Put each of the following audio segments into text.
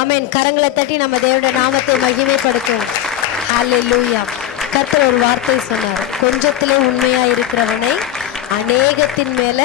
ஆமென். கரங்களை தட்டி நம்ம தேவனுடைய நாமத்தை மகிமைப்படுத்துவோம். ஹல்லேலூயா. கர்த்தர் ஒரு வார்த்தை சொன்னார், கொஞ்சத்திலே உண்மையா இருக்கிறவனை அநேகத்தின் மேல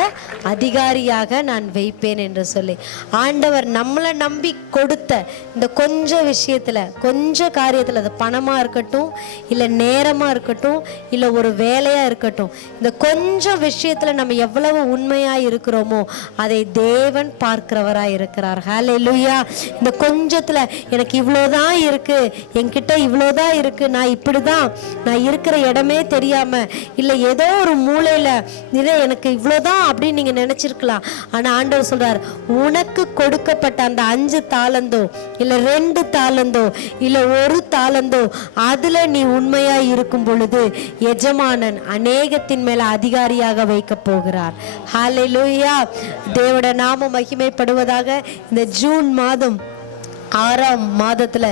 அதிகாரியாக நான் வைப்பேன் என்று சொல்லி. ஆண்டவர் நம்மளை நம்பி கொடுத்த இந்த கொஞ்ச விஷயத்துல, கொஞ்ச காரியத்துல, அது பணமா இருக்கட்டும், இல்ல நேரமா இருக்கட்டும், இல்ல ஒரு வேலையா இருக்கட்டும், இந்த கொஞ்ச விஷயத்துல நம்ம எவ்வளவு உண்மையா இருக்கிறோமோ அதை தேவன் பார்க்கிறவராய் இருக்கிறார். ஹல்லேலூயா. இந்த கொஞ்சத்துல எனக்கு இவ்வளோதான் இருக்கு, என்கிட்ட இவ்வளோதான் இருக்கு, நான் இப்படிதான், நான் இருக்கிற இடமே தெரியாம, இல்ல ஏதோ ஒரு மூலையில இதை எனக்கு இவ்வளோதான் அப்படின்னு நீங்க நினைச்சிருக்கலாம். ஆனா ஆண்டவர் சொல்றார், உனக்கு கொடுக்கப்பட்ட அந்த 5 தாலந்தோ இல்ல 2 தாலந்தோ இல்ல 1 தாலந்தோ அதுல நீ உண்மையா இருக்கும் பொழுது எஜமானன் அநேகத்தின் மேல அதிகாரியாக வைக்க போகிறார். ஹல்லேலூயா. தேவனுடைய நாமம் மகிமைப்படுவதாக. இந்த ஜூன் மாதம் 6ஆம் மாதத்துல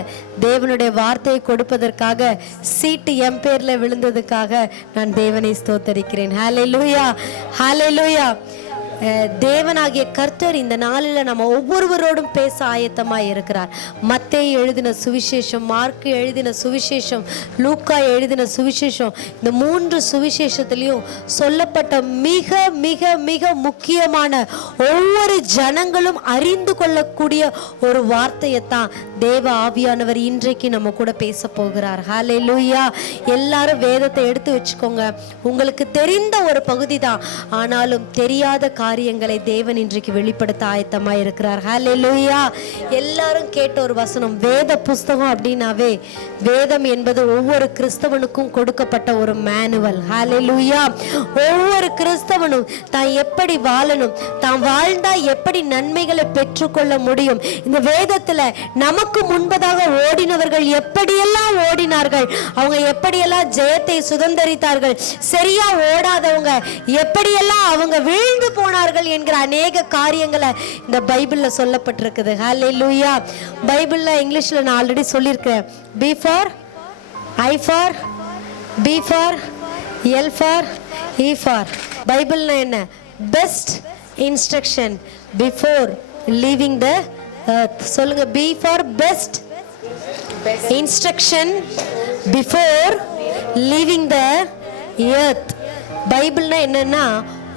தேவனுடைய வார்த்தையை கொடுப்பதற்காக சீட்டு என் பேர்ல விழுந்ததுக்காக நான் தேவனை ஸ்தோத்தரிக்கிறேன். ஹல்லேலூயா, ஹல்லேலூயா. தேவனாகிய கர்த்தர் இந்த நாளில் நம்ம ஒவ்வொருவரோடும் பேச ஆயத்தமாக இருக்கிறார். மத்தேயு எழுதின சுவிசேஷம், மார்க்கு எழுதின சுவிசேஷம், லூக்கா எழுதின சுவிசேஷம், இந்த 3 சுவிசேஷத்திலையும் சொல்லப்பட்ட மிக மிக மிக முக்கியமான, ஒவ்வொரு ஜனங்களும் அறிந்து கொள்ளக்கூடிய ஒரு வார்த்தையைத்தான் தேவ ஆவியானவர் இன்றைக்கு நம்ம கூட பேச போகிறார். ஹல்லேலூயா. எல்லாரும் வேதத்தை எடுத்து வச்சுக்கோங்க. உங்களுக்கு தெரிந்த ஒரு பகுதி தான், ஆனாலும் தெரியாத காரியங்களை தேவன் இன்றைக்கு வெளிப்படுத்த ஆயத்தமாக இருக்கிறார். ஹல்லேலூயா. எல்லாரும் கேட்ட ஒரு வசனம், வேத புஸ்தகம் அப்படின்னாவே, வேதம் என்பது ஒவ்வொரு கிறிஸ்தவனுக்கும் கொடுக்கப்பட்ட ஒரு மேனுவல். ஹல்லேலூயா. ஒவ்வொரு கிறிஸ்தவனும் தான் எப்படி வாழணும், தான் வாழ்ந்தா எப்படி நன்மைகளை பெற்றுக்கொள்ள முடியும், இந்த வேதத்துல நமக்கு முன்பதாக ஓடினவர்கள் எப்படியெல்லாம் ஓடினார்கள், அவங்க எப்படியெல்லாம் ஜெயத்தை சுதந்தரித்தார்கள், சரியா ஓடாதவங்க எப்படியெல்லாம் அவங்க வீழ்ந்து போனார்கள் என்கிற அநேக காரியங்களை இந்த பைபிள்ல சொல்லப்பட்டிருக்குது. ஹல்லேலூயா. பைபிள்ல இங்கிலீஷ்ல நான் ஆல்ரெடி சொல்லியிருக்கேன். B for, I for, B for, L for, E for. பைபிள்னா என்ன? Best instruction before leaving the earth. சொல்லுங்க, B for best instruction before leaving the earth. பைபிள்னா என்னன்னா,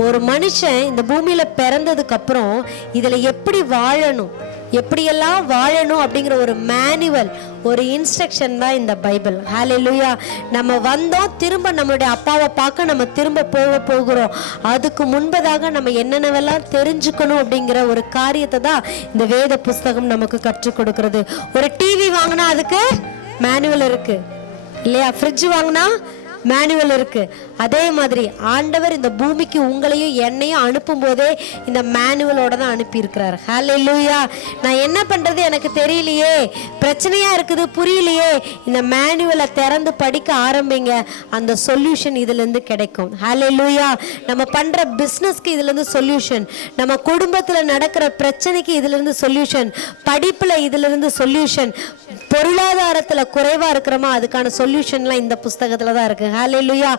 ஒரு மனுஷன் இந்த பூமியில பிறந்ததுக்கு அப்புறம் இதுல எப்படி வாழணும், எப்படியெல்லாம் வாழணும் அப்படிங்கிற ஒரு மேனுவல், ஒரு இன்ஸ்ட்ரக்ஷன் தான் இந்த பைபிள். ஹல்லேலூயா. நம்ம வந்தோம், திரும்ப நம்மளுடைய அப்பாவை பார்க்க நம்ம திரும்ப போகிறோம். அதுக்கு முன்பதாக நம்ம என்னென்னவெல்லாம் தெரிஞ்சுக்கணும் அப்படிங்கிற ஒரு காரியத்தை தான் இந்த வேத புஸ்தகம் நமக்கு கற்றுக் கொடுக்கிறது. ஒரு டிவி வாங்கினா அதுக்கு மேனுவல் இருக்கு இல்லையா? ஃப்ரிட்ஜ் வாங்கினா மேனுவல் இருக்கு. அதே மாதிரி ஆண்டவர் இந்த பூமிக்கு உங்களையும் என்னையும் அனுப்பும் போதே இந்த மேனுவலோட தான் அனுப்பி இருக்கிறார். ஹல்லேலூயா. நான் என்ன பண்றது எனக்கு தெரியலையே, பிரச்சனையா இருக்குது, புரியலையே, இந்த மேனுவலை திறந்து படிக்க ஆரம்பிங்க. அந்த சொல்யூஷன் இதுல இருந்து கிடைக்கும். ஹல்லேலூயா. நம்ம பண்ற பிசினஸ்க்கு இதுல இருந்து சொல்யூஷன், நம்ம குடும்பத்துல நடக்கிற பிரச்சனைக்கு இதுல இருந்து சொல்யூஷன், படிப்புல இதுல இருந்து சொல்யூஷன், பொருளாதாரத்துல குறைவா இருக்கிறோமா அதுக்கான சொல்யூஷன்லாம் இந்த புஸ்தகத்துல தான் இருக்கு. ஹல்லேலூயா.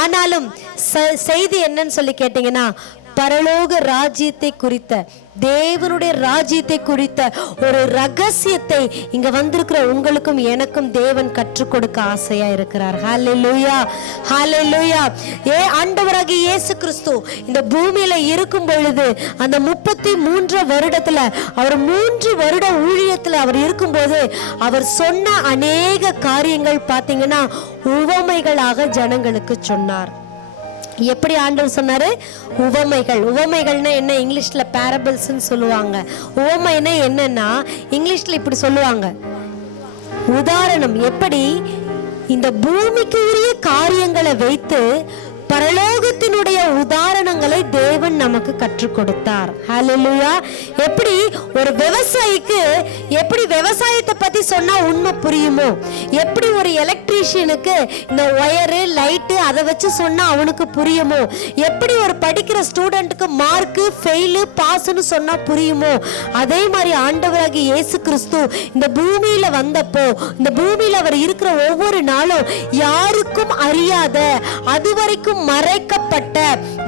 ஆனாலும் செய்தி என்னன்னு சொல்லி கேட்டீங்கன்னா, பரலோக ராஜ்யத்தை குறித்த, தேவனுடைய ராஜ்யத்தை குறித்த ஒரு ரகசியத்தை இங்க வந்திருக்கிற உங்களுக்கும் எனக்கும் தேவன் கற்றுக் கொடுக்க ஆசையா இருக்கிறார். ஹல்லேலூயா, ஹல்லேலூயா. ஆண்டவராகிய இயேசு கிறிஸ்து இந்த பூமியில இருக்கும் பொழுது, அந்த 33 வருடத்துல, அவர் 3 வருட ஊழியத்துல அவர் இருக்கும்போது அவர் சொன்ன அநேக காரியங்கள் பார்த்தீங்கன்னா உவமைகளாக ஜனங்களுக்கு சொன்னார். எப்படி ஆண்டவர் சொன்னாரு? உவமைகள். உவமைகள்னா என்ன? இங்கிலீஷ்ல பேரபிள்ஸ்ன்னு சொல்லுவாங்க. உவமைனா என்னன்னா, இங்கிலீஷ்ல இப்படி சொல்லுவாங்க, உதாரணம். எப்படி இந்த பூமிக்கு உரிய காரியங்களை வைத்து பரலோகத்தினுடைய உதாரணங்களை தேவன் நமக்கு கற்றுக் கொடுத்தார். ஹல்லேலூயா. எப்படி ஒரு விவசாயிக்கு எப்படி விவசாயத்தை பத்தி சொன்னா உண்மை புரியுமோ, எப்படி ஒரு எலக்ட்ரீஷியனுக்கு இந்த ஒயரு லைட்டு அதை வச்சு சொன்னா அவனுக்கு புரியுமோ, எப்படி ஒரு படிக்கிற ஸ்டூடெண்ட்டுக்கு மார்க்கு ஃபெயிலு பாஸ்ன்னு சொன்னா புரியுமோ, அதே மாதிரி ஆண்டவராகிய இயேசு கிறிஸ்து இந்த பூமியில வந்தப்போ, இந்த பூமியில அவர் இருக்கிற ஒவ்வொரு நாளும் யாருக்கும் அறியாத, அதுவரைக்கும் மறைக்கப்பட்ட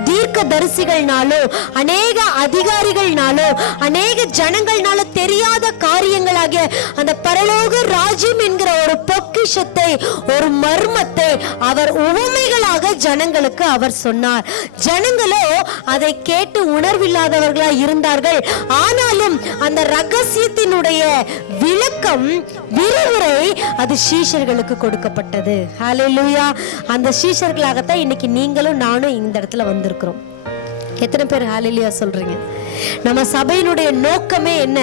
தீர்க்க தரிசிகள்னாலோ, அநேக அதிகாரிகள்னாலோ, அநேக ஜனங்கள்னால தெரியாத காரியங்களாகிய அந்த பரலோக ராஜ்யம் என்கிற ஒரு பொக்கிஷத்தை, ஒரு மர்மத்தை அவர் உவமைகளாக ஜனங்களுக்கு அவர் சொன்னார். ஜனங்களோ அதை கேட்டு உணர்வில்லாதவர்களா இருந்தார்கள். ஆனாலும் அந்த ரகசியத்தினுடைய விளக்கம், விரிவுரை அது சீஷர்களுக்கு கொடுக்கப்பட்டது. ஹல்லேலூயா. அந்த சீஷர்களாகத்தான் இன்னைக்கு நீங்களும் நானும் இந்த இடத்துல வந்திருக்கிறோம். எத்தனை பேர் ஹல்லேலூயா சொல்றீங்க? நம்ம சபையினுடைய நோக்கமே என்ன?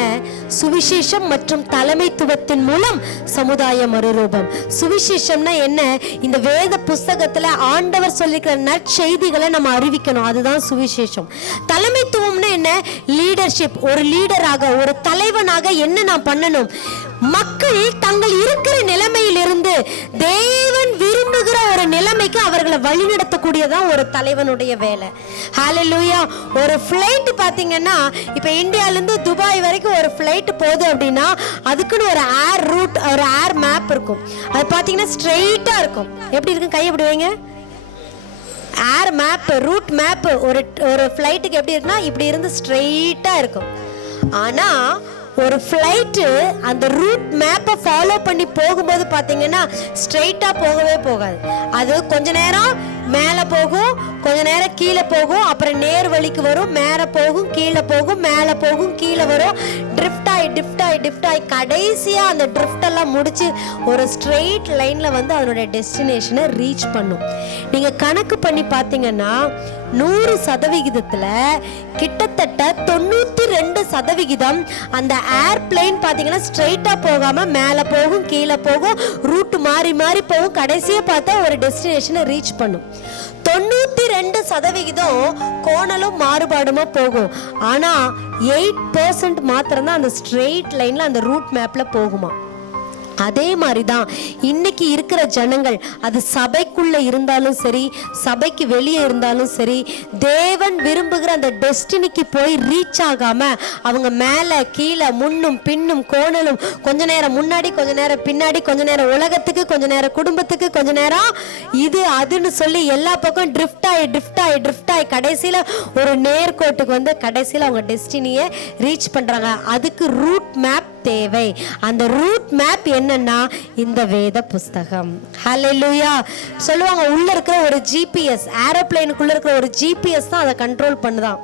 சுவிசேஷம் மற்றும் தலைமைத்துவத்தின் மூலம் சமுதாய மறுரூபம். சுவிசேஷம்னா என்ன? இந்த வேத புஸ்தகத்துல ஆண்டவர் சொல்லிக்கிற நற்செய்திகளை நம்ம அறிவிக்கணும், அதுதான் சுவிசேஷம். தலைமைத்துவம்னா என்ன? லீடர்ஷிப். ஒரு லீடராக, ஒரு தலைவனாக என்ன நான் பண்ணணும்? மக்கள் தங்கள் இருக்கிற நிலைமையிலிருந்து தேவன் விரும்புகிற ஒரு நிலைமைக்கு அவர்களை வழிநடத்தக்கூடியதான் ஒரு தலைவனுடைய வேலை. ஹல்லேலூயா. ஒரு ஃப்ளைட் பாத்தீங்கன்னா, இப்ப இந்தியால இருந்து துபாய் வரைக்கும் ஒரு ஃப்ளைட் போகுது அப்படின்னா அதுக்குன்னு ஒரு ஏர் ரூட், ஒரு ஏர் மேப் இருக்கும். அது பாத்தீங்கன்னா ஸ்ட்ரெயிட்டா இருக்கும். எப்படி இருக்கும்? கை எப்படி வைங்க. ஏர் மேப், ரூட் மேப் ஒரு ஃப்ளைட்டுக்கு எப்படி இருக்குன்னா இப்படி இருந்து ஸ்ட்ரெயிட்டா இருக்கும். ஆனா ஒரு ஃப்ளைட்டு அந்த ரூட் மேப்பை ஃபாலோ பண்ணி போகும்போது பார்த்தீங்கன்னா ஸ்ட்ரெயிட்டா போகவே போகாது. அது கொஞ்ச நேரம் மேலே போகும், கொஞ்ச நேரம் கீழே போகும், அப்புறம் நேர் வழிக்கு வரும், மேலே போகும், கீழே போகும், மேலே போகும், கீழே வரும், ட்ரிஃப்ட் ஆகி கடைசியாக அந்த ட்ரிஃப்ட் எல்லாம் முடிச்சு ஒரு ஸ்ட்ரெயிட் லைன்ல வந்து அதனுடைய டெஸ்டினேஷனை ரீச் பண்ணும். நீங்க கணக்கு பண்ணி பார்த்தீங்கன்னா 100% கிட்டத்தட்ட 92% அந்த ஏர்பிளைன் பார்த்தீங்கன்னா ஸ்ட்ரெயிட்டா போகாம மேலே போகும், கீழே போகும், ரூட் மாறி மாறி போகும், கடைசியாக பார்த்தா ஒரு டெஸ்டினேஷனை ரீச் பண்ணும். 92% கோணலும் மாறுபாடுமா போகும். ஆனா 8% மாத்திரம்தான் அந்த ஸ்ட்ரெயிட் லைன்ல அந்த ரூட் மேப்ல போகுமா. அதே மாதிரிதான் இன்னைக்கு இருக்கிற ஜனங்கள், அது சபைக்குள்ள இருந்தாலும் சரி, சபைக்கு வெளியே இருந்தாலும் சரி, தேவன் விரும்புகிற அந்த டெஸ்டினிக்கு போய் ரீச் ஆகாம அவங்க மேல கீழே, முன்னும் பின்னும், கோணலும், கொஞ்ச நேரம் முன்னாடி, கொஞ்ச நேரம் பின்னாடி, கொஞ்ச நேரம் உலகத்துக்கு, கொஞ்ச நேரம் குடும்பத்துக்கு, கொஞ்ச நேரம் இது அதுன்னு சொல்லி எல்லா பக்கம் ட்ரிஃப்ட் ஆகி கடைசியில ஒரு நேர்கோட்டுக்கு வந்து கடைசியில அவங்க டெஸ்டினியை ரீச் பண்றாங்க. அதுக்கு ரூட் மேப் தேவை. அந்த ரூட் மேப் என்னன்னா இந்த வேத புஸ்தகம். ஹல்லேலூயா. சொல்லுவாங்க உள்ள இருக்கிற ஒரு ஜிபிஎஸ், ஏரோப்ளேனுக்குள்ள இருக்கிற ஒரு ஜிபிஎஸ் தான் அதை கண்ட்ரோல் பண்ணுதான்.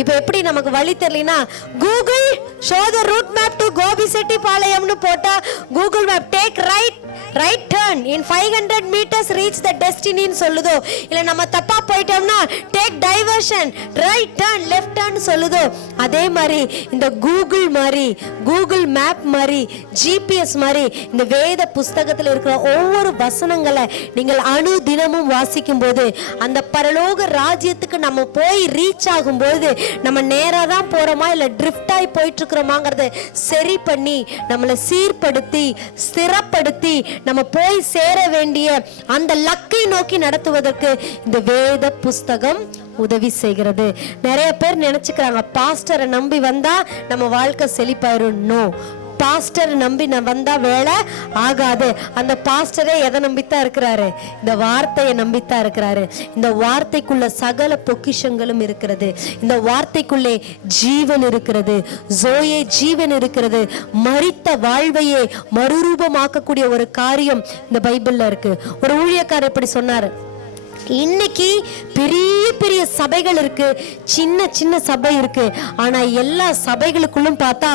இப்போ எப்படி நமக்கு வழி தெரியலனா Google show the route map to கோபிசெட்டிபாளையம்னு போட்டா Google map take right turn in 500 meters reach the டெஸ்டினின்னு சொல்லுதோ, இல்ல நம்ம தப்பா போயிட்டோம்னா take diversion right turn left turn சொல்லுதோ, அதே மாதிரி இந்த கூகுள் மாதிரி, கூகுள் மேப் மாதிரி, ஜிபிஎஸ் மாதிரி இந்த வேத புஸ்தகத்தில் இருக்கிற ஒவ்வொரு வசனங்களை நீங்கள் அணு தினமும் வாசிக்கும் போது அந்த பரலோக ராஜ்யத்துக்கு நம்ம போய் ரீச் ஆகும்போது நம்ம நேரா தான் போறோமா இல்ல ட்ரிஃப்ட் ஆகி போயிட்டு இருக்கிறோமாங்கிறத சரி பண்ணி நம்மளை சீர்படுத்தி ஸ்திரப்படுத்தி நம்ம போய் சேர வேண்டிய அந்த லக்கை நோக்கி நடத்துவதற்கு இந்த வேத புஸ்தகம் உதவி செய்கிறது. நிறைய பேர் நினைச்சுக்கிறாங்க பாஸ்டரை நம்பி வந்தா நம்ம வாழ்க்கை செழிப்பாயிரும். நோ, பாஸ்டர் நம்பி வந்தா வேலை ஆகாது. அந்த பாஸ்டரே எதை நம்பித்தான் இருக்கிறாரு? இந்த வார்த்தையை நம்பித்தான் இருக்கிறாரு. இந்த வார்த்தைக்குள்ள சகல பொக்கிஷங்களும் இருக்கிறது. இந்த வார்த்தைக்குள்ளே ஜீவன் இருக்கிறது, ஜோயே ஜீவன் இருக்கிறது. மரித்த வாழ்வையே மறுரூபமாக்கக்கூடிய ஒரு காரியம் இந்த பைபிள்ல இருக்கு. ஒரு ஊழியக்காரர் இப்படி சொன்னாரு, இன்னைக்கு பெரிய பெரிய சபைகள் இருக்கு, சின்ன சின்ன சபை இருக்கு, ஆனா எல்லா சபைகளுக்குள்ளும் பார்த்தா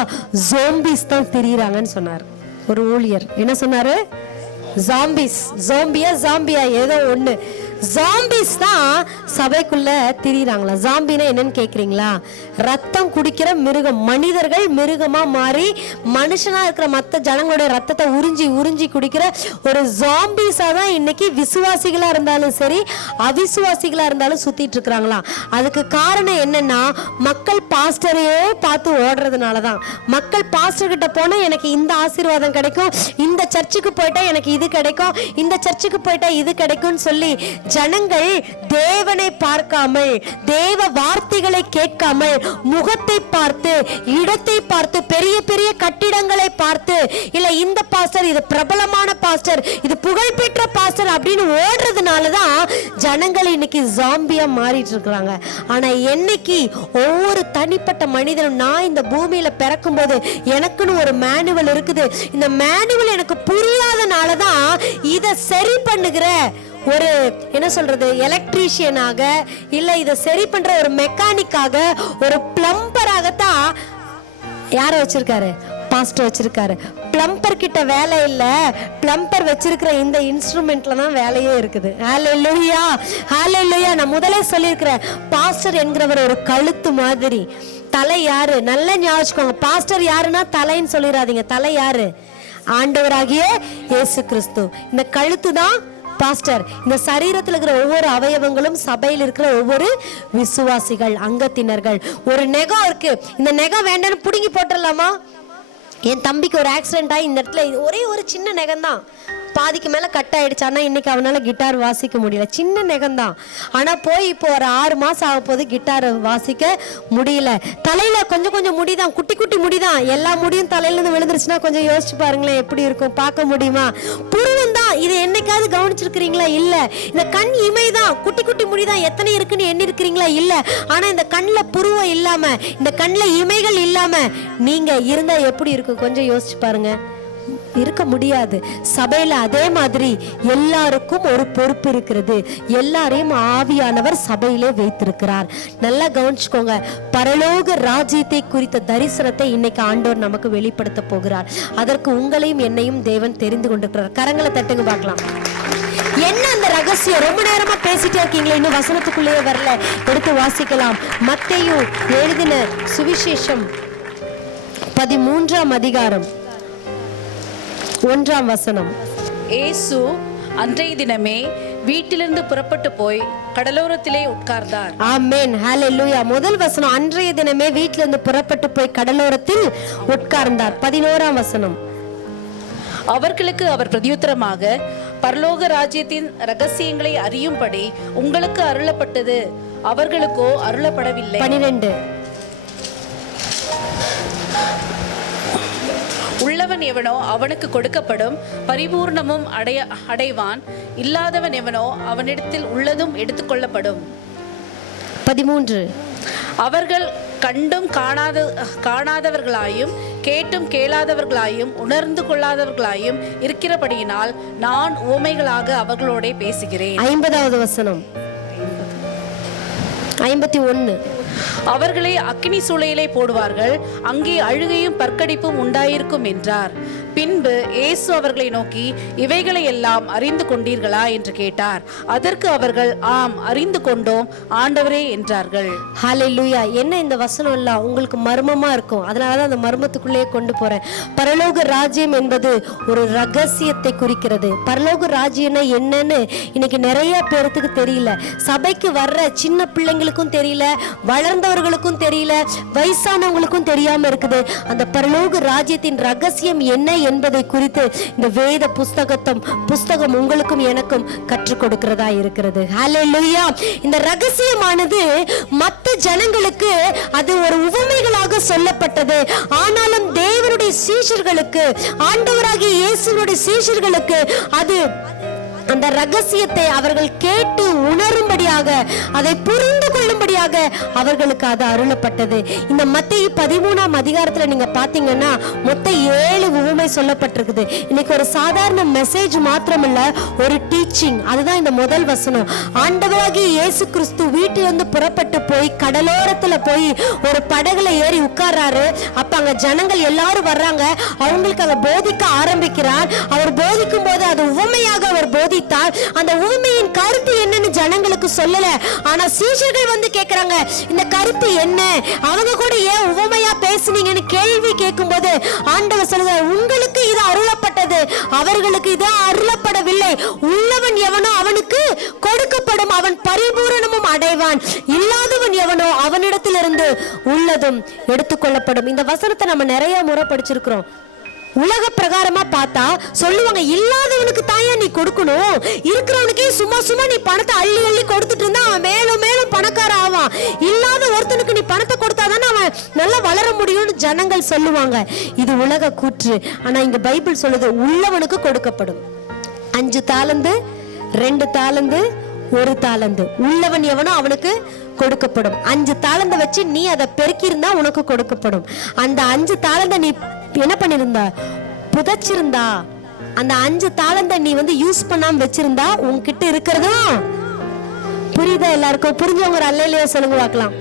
ஜோம்பிஸ் தான் திரியுறாங்கன்னு சொன்னார். ஒரு ஊழியர் என்ன சொன்னாரு? ஜாம்பியா ஏதோ ஒண்ணு, ஜாம்பிஸ் தான் சபைக்குள்ள திரியுறாங்களா. ஜாம்பினா என்னன்னு கேக்குறீங்களா? ரத்தம் குடிக்கிற மிருகம். மனிதர்கள் மிருகமா மாறி மனுஷனா இருக்கிற மற்ற ஜனங்களோட ரத்தத்தை உறிஞ்சி குடிக்கிற ஒரு ஜாம்பிஸா தான் இன்னைக்கு விசுவாசிகளா இருந்தாலும் சரி, அவிசுவாசிகளா இருந்தாலும் சுத்திட்டு இருக்கிறாங்களா. அதுக்கு காரணம் என்னன்னா, மக்கள் பாஸ்டரையே பார்த்து ஓடுறதுனாலதான். மக்கள் பாஸ்டர் கிட்ட போனா எனக்கு இந்த ஆசீர்வாதம் கிடைக்கும், இந்த சர்ச்சுக்கு போயிட்டா எனக்கு இது கிடைக்கும், இந்த சர்ச்சுக்கு போயிட்டா இது கிடைக்கும்னு சொல்லி ஜனங்கள் தேவனை பார்க்காமல், தேவ வார்த்தைகளை கேட்காமல், முகத்தை பார்த்து, இடத்தை பார்த்து, பெரிய பெரிய கட்டிடங்களை பார்த்து, இல்ல இந்த பாஸ்டர் இது பிரபலமான பாஸ்டர், இது புகழ்பெற்ற பாஸ்டர் அப்படின்னு ஓடுறதுனாலதான் ஜனங்கள் இன்னைக்கு ஜாம்பியா மாறிட்டு இருக்கிறாங்க. ஆனா என்னைக்கு ஒவ்வொரு தனிப்பட்ட மனிதனும், நான் இந்த பூமியில பிறக்கும் போது எனக்குன்னு ஒரு மேனுவல் இருக்குது, இந்த மேனுவல் எனக்கு புரியாதனாலதான் இதை சரி பண்ணுகிற ஒரு என்ன சொல்றது எலக்ட்ரீஷியனாக, இல்ல இதை சரி பண்ற ஒரு மெக்கானிக்காக, ஒரு பிளம்பராகத்தான் யார வச்சிருக்காரு, பாஸ்டர் வச்சிருக்காரு. பிளம்பர் கிட்ட வேலை இல்ல, பிளம்பர் வச்சிருக்கிற இந்த இன்ஸ்ட்ருமெண்ட்ல தான் வேலையே இருக்குது. ஹல்லேலூயா, ஹல்லேலூயா. நான் முதலே சொல்லியிருக்கிறேன், பாஸ்டர் என்கிறவர் ஒரு கழுத்து மாதிரி. தலை யாரு? நல்லா ஞாபகம். பாஸ்டர் யாருன்னா தலைன்னு சொல்லிடாதீங்க. தலை யாரு? ஆண்டவராகிய இயேசு கிறிஸ்து. இந்த கழுத்து தான் பாஸ்டர். இந்த சரீரத்தில் இருக்கிற ஒவ்வொரு அவயவங்களும் சபையில் இருக்கிற ஒவ்வொரு விசுவாசிகள், அங்கத்தினர்கள். ஒரு நெகம் இருக்கு, இந்த நெகம் வேண்டாம்னு புடுங்கி போட்டுடலாமா? என் தம்பிக்கு ஒரு ஆக்சிடென்ட் ஆகி இந்த இடத்துல ஒரே ஒரு சின்ன நெகம் தான், பாதிக்கு மேல கட் ஆயிடுச்சு. ஆனா இன்னைக்கு அவனால கிட்டார் வாசிக்க முடியல, சின்ன நெகம்தான். ஆனா போய் இப்போ ஒரு 6 மாசம் ஆக போது கிட்டார் வாசிக்க முடியல. தலையில கொஞ்சம் கொஞ்சம் முடிதான், குட்டி குட்டி முடிதான். எல்லா முடியும் தலையில இருந்து விழுந்துருச்சுன்னா கொஞ்சம் யோசிச்சு பாருங்களேன் எப்படி இருக்கும், பார்க்க முடியுமா? புருவம் தான், இது என்னைக்காவது கவனிச்சிருக்கிறீங்களா? இல்ல. இந்த கண் இமைதான், குட்டி குட்டி முடிதான், எத்தனை இருக்குன்னு எண்ணி இருக்கிறீங்களா? இல்ல. ஆனா இந்த கண்ணுல புருவம் இல்லாம, இந்த கண்ணுல இமைகள் இல்லாம நீங்க இருந்தா எப்படி இருக்கும்? கொஞ்சம் யோசிச்சு பாருங்க. இருக்க முடியாது. சபையில அதே மாதிரி எல்லாருக்கும் ஒரு பொறுப்பு இருக்கிறது. எல்லாரையும் ஆவியானவர் சபையிலே வைத்திருக்கிறார். நல்லா கவனிச்சுக்கோங்க. பரலோக ராஜ்யத்தை குறித்த தரிசனத்தை இன்னைக்கு ஆண்டவர் நமக்கு வெளிப்படுத்த போகிறார். அதற்கு உங்களையும் என்னையும் தேவன் தெரிந்து கொண்டிருக்கிறார். கரங்களை தட்டுங்க பார்க்கலாம். என்ன அந்த ரகசியம்? ரொம்ப நேரமா பேசிட்டே இருக்கீங்களே, இன்னும் வசனத்துக்குள்ளேயே வரல. எடுத்து வாசிக்கலாம். மத்தேயு எழுதின சுவிசேஷம் 13ஆம் அதிகாரம் 1ஆம் வசனம். இயேசு அன்றைய தினமே வீட்டிலிருந்து புறப்பட்டு போய் கடலோரத்திலே உட்கார்ந்தார். ஆமென், ஹல்லேலூயா. முதல் வசனம், அன்றைய தினமே வீட்டிலிருந்து புறப்பட்டு போய் கடலோரத்தில் உட்கார்ந்தார். 11ஆம் வசனம். அவர்களுக்கு அவர் பிரதியுத்தரமாக, பரலோக ராஜ்யத்தின் ரகசியங்களை அறியும்படி உங்களுக்கு அருளப்பட்டது, அவர்களுக்கோ அருளப்படவில்லை. 12. உள்ளவன் எவனோ அவனுக்கு கொடுக்கப்படும், பரிபூர்ணமும் அடைவான். இல்லாதவன் எவனோ அவனிடத்தில் உள்ளதும் எடுத்துக்கொள்ளப்படும். 13. அவர்கள் கண்டும் காணாதவர்களாயும் கேட்டும் கேளாதவர்களாயும் உணர்ந்து கொள்ளாதவர்களாயும் இருக்கிறபடியினால் நான் உவமைகளாக அவர்களோட பேசுகிறேன். 50வது வசனம். 51. அவர்களை அக்கினி சூளையிலே போடுவார்கள், அங்கே அழுகையும் பற்கடிப்பும் உண்டாயிருக்கும் என்றார். பின்பு இயேசு அவர்களை நோக்கி, இவைகளை எல்லாம் அறிந்து கொண்டீர்களா என்று கேட்டார். அதற்கு அவர்கள், ஆம், அறிந்து கொண்டோம் ஆண்டவரே என்றார்கள். ஹல்லேலூயா. என்ன இந்த வசனம் எல்லாம் உங்களுக்கு மர்மமா இருக்கும், அதனாலதான் அந்த மர்மத்துக்குள்ளேயே கொண்டு போறேன். பரலோக ராஜ்யம் என்பது ஒரு ரகசியத்தை குறிக்கிறது. பரலோக ராஜ்யம்னா என்னன்னு இன்னைக்கு நிறைய பேருக்கு தெரியல. சபைக்கு வர்ற சின்ன பிள்ளைங்களுக்கும் தெரியல, வளர்ந்தவர்களுக்கும் தெரியல, வயசானவங்களுக்கும் தெரியாம இருக்குது. அந்த பரலோக ராஜ்யத்தின் ரகசியம் என்ன என்பதை குறித்து இந்த வேத புஸ்தகம் உங்களுக்கும் எனக்கும் கற்றுக் கொடுக்கிறதா இருக்கிறது. ஹல்லேலூயா. இந்த ரகசியமானது மற்ற ஜனங்களுக்கு அது ஒரு உவமைகளாக சொல்லப்பட்டது. ஆனாலும் தேவனுடைய சீஷர்களுக்கு, ஆண்டவராகிய இயேசுவுடைய சீஷர்களுக்கு அது அந்த ரகசியத்தை அவர்கள் கேட்டு உணரும்படியாக, அதை புரிந்து கொள்ளும்படியாக அவர்களுக்கு அது அருளப்பட்டது. இந்த மத்தேயு 13ஆம் அதிகாரத்துல நீங்க பாத்தீங்கன்னா மொத்தம் 7 உவமை சொல்லப்பட்டிருக்குது. இன்னைக்கு ஒரு சாதாரண மெசேஜ் மாத்திரமல்ல, ஒரு டீச்சிங். அதுதான் இந்த முதல் வசனம். ஆண்டவராகிய இயேசு கிறிஸ்து வீட்டிலிருந்து புறப்பட்டு போய் கடலோரத்துல போய் ஒரு படகுல ஏறி உட்கார்றாரு. அப்ப அங்க ஜனங்கள் எல்லாரும் வர்றாங்க. அவங்களுக்கு அங்க போதிக்க ஆரம்பிக்கிறார். அவர் போதிக்கும் போது அது உவமையாக அவர் போதித்தார். அந்த உவமையின் கருத்து என்னன்னு ஜனங்களுக்கு சொல்லல. ஆனா சீஷர்கள் வந்து கேக்குறாங்க, இந்த கருத்து என்ன, அவங்க கூட ஏன் உவமையா பேசுனீங்கன்னு கேள்வி கேட்கும் போது ஆண்டவர் சொல்றார், உங்களுக்கு இது அருளப்பட்டது, அவர்களுக்கு இது அருளப்படவில்லை. உள்ளவன் எவனோ அவனுக்கு கொடுக்கப்படும், அவன் பரிபூரணமும் அடைவான். இல்லாதவன் எவனோ அவனிடத்திலிருந்து உள்ளதும் எடுத்துக்கொள்ளப்படும். இந்த வசனத்தை நம்ம நிறைய முறை படிச்சிருக்கிறோம். உலக பிரகாரமா பார்த்தா சொல்லுவாங்க, இல்லாதவனுக்கு தாயா நீ கொடுக்கணும், இருக்கிறவனுக்கே சும்மா சும்மா நீ பணத்தை அள்ளி அள்ளி கொடுத்துட்டு இருந்தா அவன் மேலும் மேலும் பணக்கார ஆவான், இல்லாத ஒருத்தனுக்கு நீ பணத்தை கொடுத்தாதானே அவன் நல்லா வளர முடியும்னு ஜனங்கள் சொல்லுவாங்க. இது உலக கூற்று. ஆனா இங்க பைபிள் சொல்லுது, உள்ளவனுக்கு கொடுக்கப்படும். 5 தாலந்து 2 தாலந்து 1 தாலந்து உள்ளவன் எவனோ அவனுக்கு கொடுக்கப்படும். 5 தாலந்தை வச்சு நீ அதை பெருக்கி இருந்தா உனக்கு கொடுக்கப்படும். அந்த 5 தாலந்தை நீ என்ன பண்ணிருந்தா, புதைச்சிருந்தா, அந்த 5 தாலந்தை நீ யூஸ் பண்ணாம வச்சிருந்தா உன்கிட்ட இருக்கிறதும், புரியுதா? எல்லாருக்கும் புரிஞ்சவங்க ஒரு அல்லையிலேயே சொல்லுங்க பார்க்கலாம்.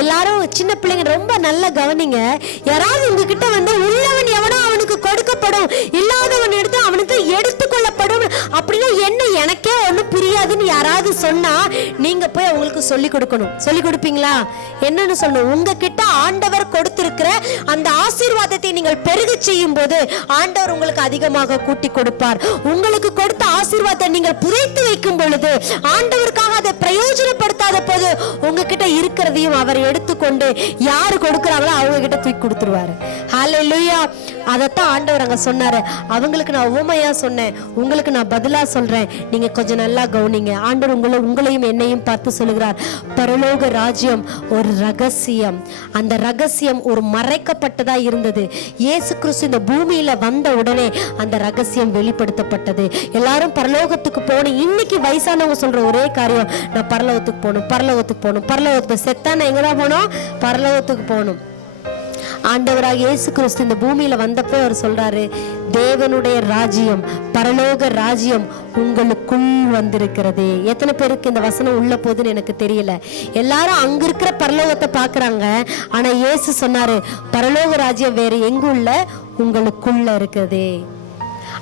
எல்லாரும் சின்ன பிள்ளைங்க ரொம்ப நல்லா கவனிங்க. யாராவது உங்ககிட்ட உள்ளவன் எவனோ அவனுக்கு கொடுக்கப்படும், இல்லாதவன் எடுத்து அவனுக்கு எடுத்துக்கொள்ளப்படும் அப்படின்னா என்ன, எனக்கே ஒன்றும் புரியாதுன்னு யாராவது சொன்னா நீங்க போய் அவங்களுக்கு சொல்லி கொடுக்கணும். சொல்லி கொடுப்பீங்களா? என்னன்னு சொல்லணும், உங்ககிட்ட ஆண்டவர் கொடுத்திருக்கிற அந்த ஆசீர்வாதத்தை நீங்கள் பெருக செய்யும் போது ஆண்டவர் உங்களுக்கு அதிகமாக கூட்டி கொடுப்பார். உங்களுக்கு கொடுத்த ஆசீர்வாதத்தை நீங்கள் புதைத்து வைக்கும் பொழுது, ஆண்டவருக்காக அதை பிரயோஜனப்படுத்தாத போது உங்ககிட்ட இருக்கிறதையும் அவர் எடுத்துக்கொண்டு யாரு கொடுக்கறாங்களோ அவங்க கிட்ட தூக்கி கொடுத்துருவாரு. ஹல்லேலூயா. அதத்தான் ஆண்டவர் அங்க சொன்னாரு. அவங்களுக்கு நான் உவமையா சொன்னேன், உங்களுக்கு நான் பதிலா சொல்றேன், நீங்க கொஞ்சம் நல்லா கவனிங்க. ஆண்டவர் உங்களையும் என்னையும் பார்த்து சொல்லுகிறார், பரலோக ராஜ்யம் ஒரு ரகசியம். அந்த ரகசியம் ஒரு மறைக்கப்பட்டதா இருந்தது. இயேசு கிறிஸ்து இந்த பூமியில வந்த உடனே அந்த ரகசியம் வெளிப்படுத்தப்பட்டது. எல்லாரும் பரலோகத்துக்கு போகணும். இன்னைக்கு வயசானவங்க சொல்ற ஒரே காரியம், நான் பரலோகத்துக்கு போகணும், பரலோகத்துக்கு போகணும், பரலோகத்துக்கு செத்தான எங்கதான் போனோம், பரலோகத்துக்கு போகணும். ஆண்டவராக இயேசு கிறிஸ்து இந்த பூமியில வந்தப்போ அவர் சொல்றாரு, தேவனுடைய ராஜ்யம், பரலோக ராஜ்யம் உங்களுக்குள் வந்திருக்கிறது. எத்தனை பேருக்கு இந்த வசனம் உள்ள போகுதுன்னு எனக்கு தெரியல. எல்லாரும் அங்க இருக்கிற பரலோகத்தை பாக்குறாங்க. ஆனா இயேசு சொன்னாரு, பரலோக ராஜ்யம் வேற எங்க உள்ள, உங்களுக்குள்ள இருக்குது.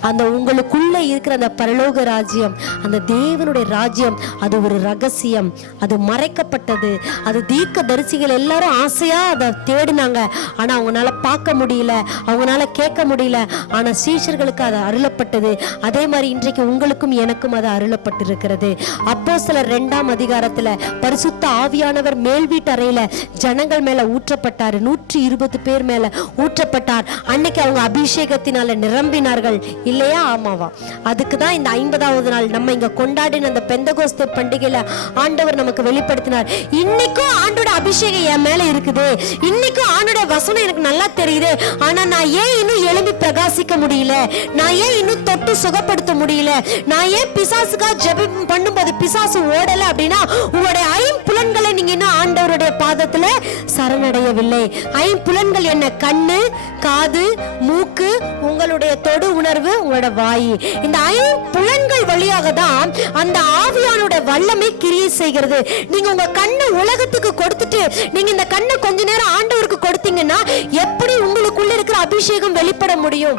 அந்த உங்களுக்குள்ள இருக்கிற அந்த பரலோக ராஜ்யம், அந்த தேவனுடைய ராஜ்யம், அது ஒரு ரகசியம், அது மறைக்கப்பட்டது. அது தீர்க்கதரிசிகள் எல்லாரும் ஆசையா அதை தேடினாங்க. ஆனா அவங்களால பார்க்க முடியல, அவங்களால கேட்க முடியல. ஆனா சீஷர்களுக்கு அது அருளப்பட்டது. அதே மாதிரி இன்றைக்கு உங்களுக்கும் எனக்கும் அது அருளப்பட்டிருக்கிறது. அப்போஸ்தலர் 2ஆம் அதிகாரத்துல பரிசுத்த ஆவியானவர் மேல் வீட்டு அறையில ஜனங்கள் மேல ஊற்றப்பட்டாரு. 120 பேர் மேல ஊற்றப்பட்டார். அன்னைக்கு அவங்க அபிஷேகத்தினால நிரம்பினார்கள் இல்லையா? ஆமாவா? அதுக்கு தான் இந்த 50வது நாள் நம்ம இங்க கொண்டாடின அந்த பெந்தகோஸ்தே பண்டிகையில ஆண்டவர் நமக்கு வெளிப்படுத்தினார். இன்னைக்கும் ஆண்டோட அபிஷேகம் என் மேல இருக்குது, இன்னைக்கும் ஆண்டோட வசனம் எனக்கு நல்லா தெரியுது. ஆனா நான் ஏன் இன்னும் எழும்பி பிரகாசிக்க முடியல, நான் ஏன் இன்னும் தொட்டு சுகப்படுத்த முடியல, நான் ஏன் பிசாசுக்கா ஜெபம் பண்ணும்போது பிசாசு ஓடல அப்படின்னா, உங்களுடைய ஐம்புலன்களை நீங்க இன்னும் ஆண்டவருடைய பாதத்துல சரணடையவில்லை. ஐம்புலன்கள் என்ன? கண்ணு, காது, மூக்கு, உங்களுடைய தொடு உணர்வு, உங்களோட வாய். இந்த ஐம்புலன்கள் வழியாக தான் அந்த ஆவியானுடைய வல்லமை கிரியை செய்கிறது. நீங்க உங்க கண்ணை உலகத்துக்கு கொடுத்துட்டு நீங்க இந்த கண்ணை கொஞ்ச நேரம் ஆண்டவருக்கு கொடுத்தீங்கன்னா எப்படி உங்களுக்குள்ள இருக்கிற அபிஷேகம் வெளிப்பட முடியும்?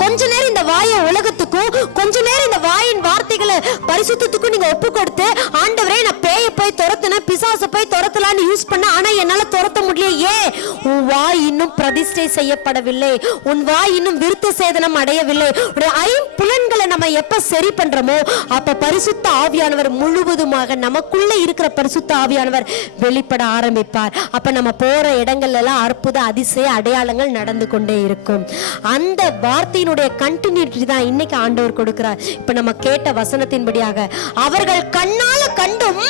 கொஞ்ச நேரம் இந்த வாயை உலகத்துக்கும், கொஞ்ச நேரம் இந்த வாயின் வார்த்தைகளை பரிசுத்தத்துக்கும் நீங்க ஒப்பு கொடுத்து, ஆண்டவரே நான் பேயை போய் துரத்துன, பிசாசை போய் துரத்தலான்னு யூஸ் பண்ண, ஆனா என்னால துரத்த முடியல. ஏன்? உன் வாய் இன்னும் பிரதிஷ்டை செய்யப்படவில்லை, உன் வாய் இன்னும் விருத்த சேதனம் அடையவில்லை. ஒரு ஐம்புலன்களை நம்ம எப்ப சரி பண்றோமோ அப்ப பரிசுத்த ஆவியானவர் முழுவதுமாக நமக்குள்ள இருக்கிற பரிசுத்த ஆவியானவர் வெளிப்பட ஆரம்பிப்பார். அப்ப நம்ம போற இடங்கள்ல எல்லாம் அற்புத அதிசய அடையாளங்கள் நடந்து கொண்டே இருக்கும். அந்த வார்த்தையினுடைய கண்டினியூட்டி தான் இன்னைக்கு ஆண்டவர் கொடுக்கிறார். இப்ப நம்ம கேட்ட வசனத்தின்படியாக அவர்கள் கண்ணால கண்டும்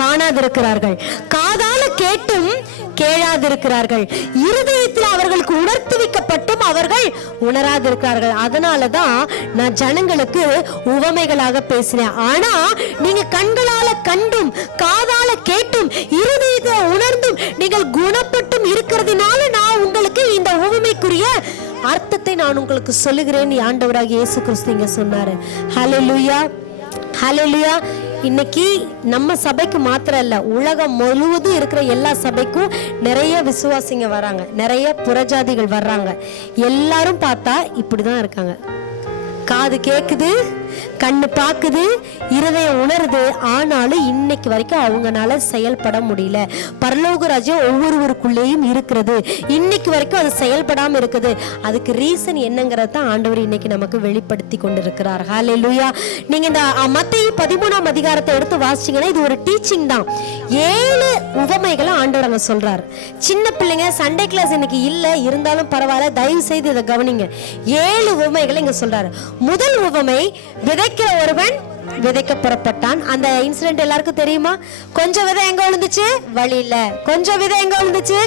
காணாதிருக்கிறார்கள், காதால கேட்டும் கேளாதிருக்கிறார்கள், இருதயத்தில் அவர்களுக்கு உணர்த்துவிக்கப்பட்டும் அவர்கள் உணராதிருக்கிறார்கள். அதனாலதான் நான் ஜனங்களுக்கு உவமைகளாக பேசினேன். ஆனா நீங்க கண்களால கண்டும் காதால கேட்டும் இருதயத்தை உணர்ந்தும் நீங்கள் குணப்பட்டும் இருக்கிறதுனால நான் உங்களுக்கு இந்த உவமைக்குரிய அர்த்தத்தை நான் உங்களுக்கு சொல்லுகிறேன். ஆண்டவராக இயேசு கிறிஸ்து இங்க சொன்னாரு. ஹல்லேலூயா, ஹல்லேலூயா. இன்னைக்கு நம்ம சபைக்கு மாத்திரம் இல்ல, உலகம் முழுவதும் இருக்கிற எல்லா சபைக்கும் நிறைய விசுவாசிங்க வராங்க, நிறைய புறஜாதிகள் வர்றாங்க. எல்லாரும் பார்த்தா இப்படிதான் இருக்காங்க. காது கேக்குது, கண்ணு பார்க்குது, இருதயம் உணருது, ஆனாலும் இன்னைக்கு வரைக்கும் அவங்கனால செயல்பட முடியல. பரலோக ராஜ்யம் ஒவ்வொருவருக்குள்ளேயும் இருக்கிறது, இன்னைக்கு வரைக்கும் அது செயல்படாம இருக்குது. அதுக்கு ரீசன் என்னங்கிறத ஆண்டவர் இன்னைக்கு நமக்கு வெளிப்படுத்தி கொண்டிருக்கிறார். ஹல்லேலூயா. நீங்க இந்த மத்தேயு 13ஆம் அதிகாரத்தை எடுத்து வாசிச்சீங்கன்னா இது ஒரு டீச்சிங் தான். 7 உவமைகளை ஆண்டவர் அங்க சொல்றாரு. சின்ன பிள்ளைங்க சண்டே கிளாஸ் இன்னைக்கு இல்ல, இருந்தாலும் பரவாயில்ல, தயவு செய்து இதை கவனிங்க. 7 உவமைகளை இங்க சொல்றாரு. முதல் உவமை, விதைக்கிற ஒருவன் விதைக்க புறப்பட்டான். அந்த இன்சிடென்ட் எல்லாருக்கும் தெரியுமா? கொஞ்சம் விதை எங்க விழுந்துச்சு? வழியில. கொஞ்சம் விதை எங்க விழுந்துச்சு?